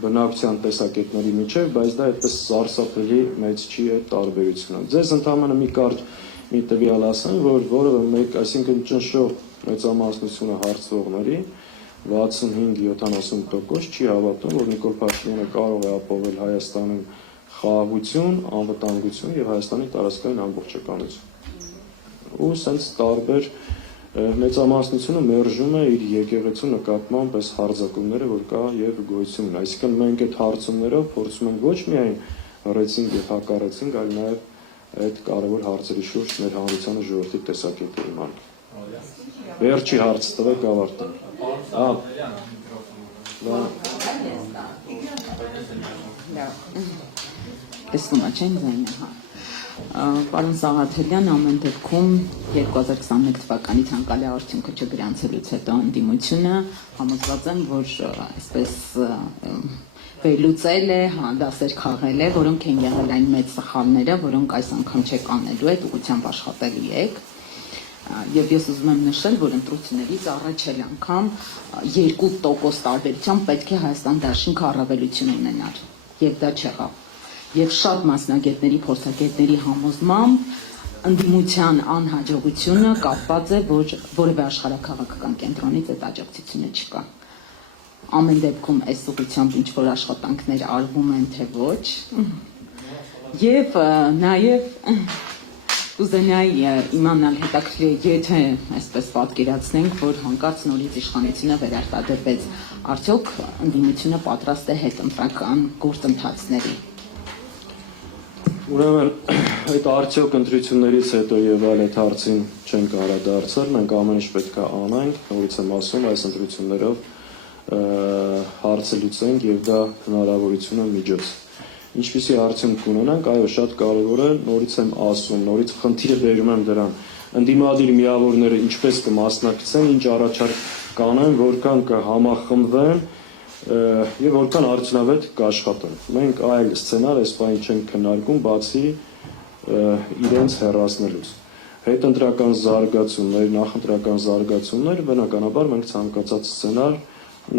բնակության տեսակետների միջև, բայց դա այդպես սարսափելի մեծ չի այդ տարբերությունը։ Ձեզ ընդհանրապես մի կարճ մի տվյալ ասեմ, որ որևէ մեկ, այսինքն ճնշող մեծամասնությունը հարցվողների 65-70% չի հավատում, որ Նիկոլ Փաշինյանը կարող է ապահովել Հայաստանում խաղաղություն, անվտանգություն եւ Հայաստանի տարածքային ամբողջականություն։ Ու սենց տարբեր մեծամասնությունը մերժում է իր եկեղեցու նկատմամբ այս հարձակումները, որ կա եւ գոյություն ունի։ Այսինքն մենք այդ հարցումներով փորձում ենք ոչ միայն ռեյտինգ եւ հակառեյտինգ, այլ նաեւ այդ կարևոր հարցերի շուրջ մեր հանրությանը ժողովրդի տեսակետը իմանալ։ Վերջի հարցը տվեք ավարտեմ։ Տեսնում եք, ձայնը, հա։ Պարոն Սաղաթելյան, ամեն դեպքում 2021 թվականի ցանկալի արդյունքը չգրանցելուց հետո ընդդիմությունը համոզված եմ, որ այսպես վերլուծել է, դասեր քաղել է, որոնք են եղել այն մեծ սխալները, որոնք այս անգամ չեք անելու, այդ ուղղությամբ աշխատելու եք։ Եվ ես ուզում եմ նշել, որ ընտրություններից առաջել անգամ 2% տարբերությամբ պետք է Հայաստան դաշինքը առավելություն ունենար, եւ դա չեղավ։ Եվ շատ մասնագետների, փորձագետների համոզմամբ ընդդիմության անհաջողությունը կապված է, որ որևէ աշխարհաքաղաքական կենտրոնից այդ աջակցությունը չկա։ Ամեն դեպքում այս ուղղությամբ ինչ որ աշխատանքներ արվում են, թե ոչ։ Եվ նաև կուզենայի իմանալ հետաքրքիր է, եթե այսպես պատկերացնենք, որ հանկարծ նորից իշխանությունը վերարտադրվեց, արդյոք ընդդիմությունը պատրաստ է հետընտրական գործընթացների։ Ուրեմն այդ արդյոք ընտրություններից հետո եւ այլ այդ հարցին չենք անդրադարձել, մենք ամեն ինչ պետք է անենք, նորից եմ ասում, այս ընտրություններով հարցը լուծենք եւ դա հնարավորություն է միջոց։ Ինչպիսի արդյունք կունենանք, այո, շատ կարևոր է, նորից եմ ասում, նորից խնդիր բերում եմ դրան։ Ընդդիմադիր միավորները ինչպես կմասնակցեն, ինչ առաջարկ կանեն, որքան կհամախմբվեն եւ որքան արդյունավետ կաշխատեն։ Մենք այլ սցենար այս բանի չենք քննարկում, բացի իրենց հեռացնելուց։ Հետընտրական զարգացումներ, նախընտրական զարգացումներ, բնականաբար մենք ցանկացած սցենար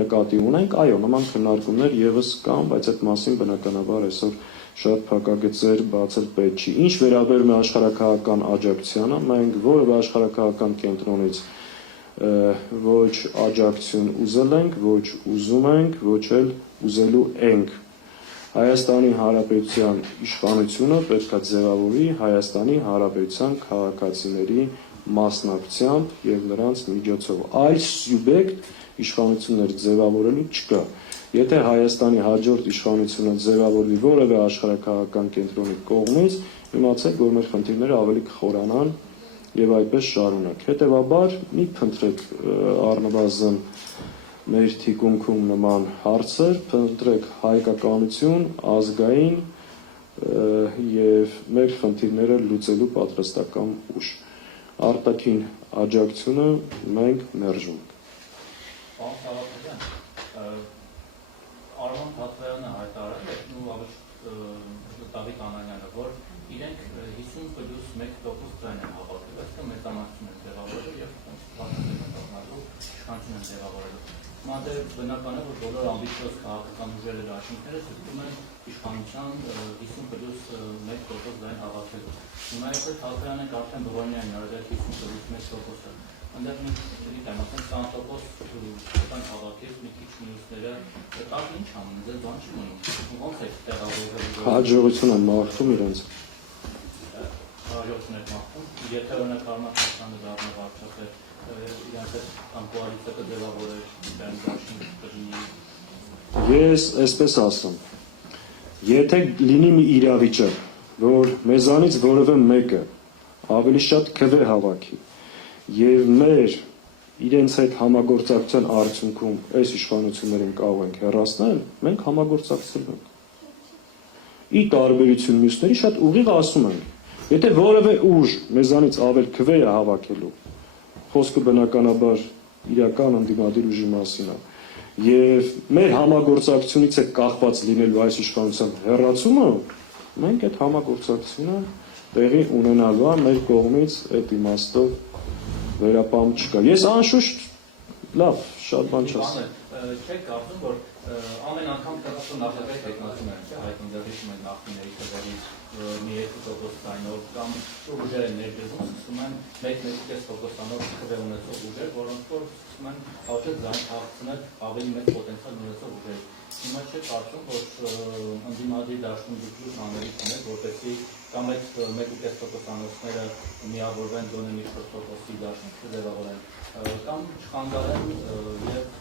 նկատի ունենք, այո, նման քննարկումներ եւս կան, բայց այդ մասին բնականաբար այսօր շատ փակագծեր բացել պետք չի։ Ինչ վերաբերում է աշխարհաքաղաքական աջակցությանը, մենք որևէ աշխարհաքաղաքական կենտրոնից ոչ աջակցություն ուզել ենք, ոչ ուզում ենք, ոչ էլ ուզելու ենք։ Հայաստանի Հանրապետության իշխանությունը պետք է ձևավորի Հայաստանի Հանրապետության քաղաքացիների մասնակցությամբ եւ նրանց միջոցով։ Այլ սուբյեկտ իշխանություններ ձևավորելու չկա։ Եթե Հայաստանի հաջորդ իշխանությունը ձևավորվի որևէ աշխարհաքաղաքական կենտրոնի կողմից, իմացեք, որ մեր խնդիրները ավելի կխորանան եւ այդպես շարունակ։ Հետեւաբար մի փնտրեք առնվազն մեր թիկունքում նման հարցեր, փնտրեք հայկականություն, ազգային եւ մեր խնդիրները լուծելու պատրաստական ուժ։ Արտաքին աջակցությունը մենք մերժում ենք։ Արման Թաթվայանը հայտարարել է ու ավելի Դավիթ Անանյանը, որ իրենք 50+1% ձայն են հավաքել, այսինքն մեծամասնություն են ձևավորել եւ իշխանություն են ձևավորել։ Մատը բնական է, որ բոլոր ամբիցիոզ քաղաքական ուժերը դաշինքները ստում են իշխանության 50+1% ձայն հավաքել։ Հիմա եթե Թաթվայանը արդեն Բողոյանն արել 50+1%-ը, այնտեղ մենք գիտեմ, ասենք 20% հավաքել մի քիչ մյուսները, դա ինչ անում, ձեր բան չի մնում։ Ոնց է տեղավորվել։ Հաջողություն են մաղթում իրենց։ Հաջողություն են մաղթում։ Եթե օրինակ Արմատասյանը դառնա վարչապետ, իրենց կամ կոալիցիա կձևավորեր, դրանց դաշինք կլինի։ Ես այսպես ասեմ, եթե լինի մի իրավիճակ, որ մեզանից որևէ մեկը ավելի շատ քվե հավաքի եւ մեր իրենց հետ համագործակցության արդյունքում այս իշխանություններին կարող ենք հեռացնել, մենք համագործակցելու ենք։ Ի տարբերություն մյուսների շատ ուղիղ ասում ենք, եթե որևէ ուժ մեզանից ավել քվե է հավաքելու, խոսքը բնականաբար իրական ընդդիմադիր ուժի մասին է, եւ մեր համագործակցությունից է կախված լինելու այս իշխանության հեռացումը, մենք այդ համագործակցությունը տեղի ունենալու է մեր կողմից այդ իմաստով վերապահում չկա։ Ես անշուշտ լավ, շատ բան չասեմ։ Չեք կարծում, որ ամեն անգամ կրկին նախագահի հայտնացում են, չէ՞, հայտնվել հիշում են նախնիների թվերի մի 2% ցանով կամ ուժեր են ներդրում, սկսում են 1-1.5%-անով քվե ունեցող ուժեր, որոնք որ սկսում են հաճախ ձայն քաղցնել ավելի մեծ պոտենցիալ ունեցող ուժեր։ Հիմա չեք կարծում, որ ընդդիմադիր դաշնություններ անելիք ուներ, որպեսզի կամ այդ 1.5%-անոցները միավորվեն դոնե մի 4%-ի դաշնություն ձևավորեն, կամ չխանգարեն եւ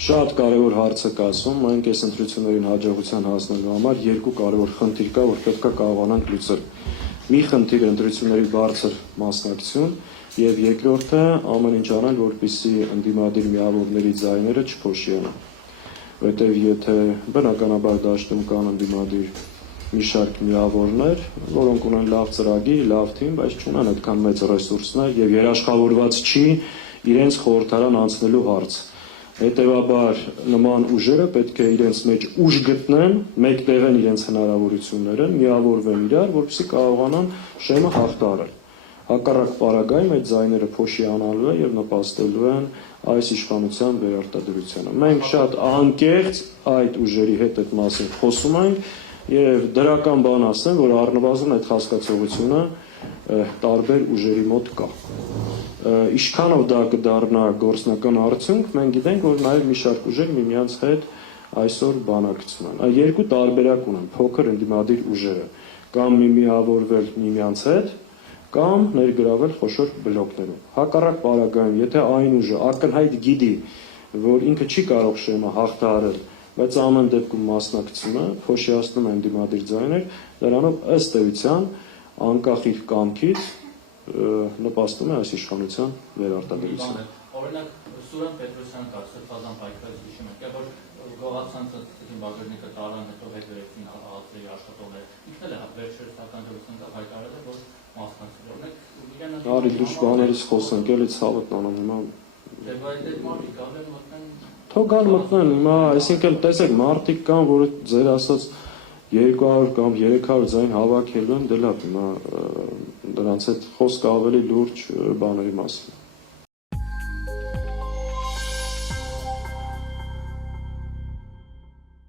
Շատ կարևոր հարց եք ասում, մենք այս ընտրություններին հաջողության հասնելու համար երկու կարևոր խնդիր կա, որ պետք է կարողանանք լուծել։ Մի խնդիր ընտրությունների բարձր մասնակցություն եւ երկրորդը ամեն ինչ անել, որպեսզի ընդդիմադիր միավորների ձայները չփոշիանան։ Որտեւ եթե բնականաբար դաշտում կան ընդդիմադիր մի շարք միավորներ, որոնք ունեն լավ ծրագիր, լավ թիմ, բայց չունեն այդքան մեծ ռեսուրսներ եւ երաշխավորված չի իրենց խորհրդարան անցնելու հարց։ Հետևաբար նման ուժերը պետք է իրենց մեջ ուժ գտնեն, մեկտեղեն իրենց հնարավորությունները, միավորվեն իրար, որպեսզի կարողանան շեմը հաղթահարել։ Հակառակ պարագայում այդ ձայները փոշիանալու է եւ նպաստելու են այս իշխանության վերարտադրությանը։ Մենք շատ անկեղծ այդ ուժերի հետ այդ մասին խոսում ենք եւ դրական բան ասեմ, որ առնվազն այդ հասկացողությունը տարբեր ուժերի մոտ կա։ Ինչքանով դա կդառնա գործնական արդյունք, մենք գիտենք, որ նաև մի շարք ուժեր միմյանց հետ այսօր բանակցում են։ Երկու տարբերակ ունեն փոքր ընդդիմադիր ուժերը, կամ միավորվել միմյանց հետ, կամ ներգրավել խոշոր բլոկներում։ Հակառակ պարագայում, եթե այն ուժը ակնհայտ գիտի, որ ինքը չի կարող շեմը հաղթահարել, բայց ամեն դեպքում մասնակցում է, փոշիացնում է ընդդիմադիր ձայներ, դրանով ըստ էության անկախ իր կամքից նպաստում է այս իշխանության վերարտադրությանը։ Օրինակ Սուրեն Պետրոսյան կացրտազան պայքարից հիշում եք, որ գողացանցը բաժանիկը տարան հետո հետվերեցին աղացրի աշխատողներ։ Ինքն էլ է վերջերս հականջորություն հայտարարել է, որ մասնակցել է։ Արի դուրս բաներից խոսենք, էլի ցավը տանում հիմա։ Դե բայց այդ մարդիկ ավելի մոտնեն Թող գան մտնեն, հիմա, այսինքն տեսեք, մարդիկ կան, որ ձեր ասած 200 կամ 300 ձայն հավաքելու են, դե լավ, հիմա դրանց հետ խոսքը ավելի լուրջ բաների մասին։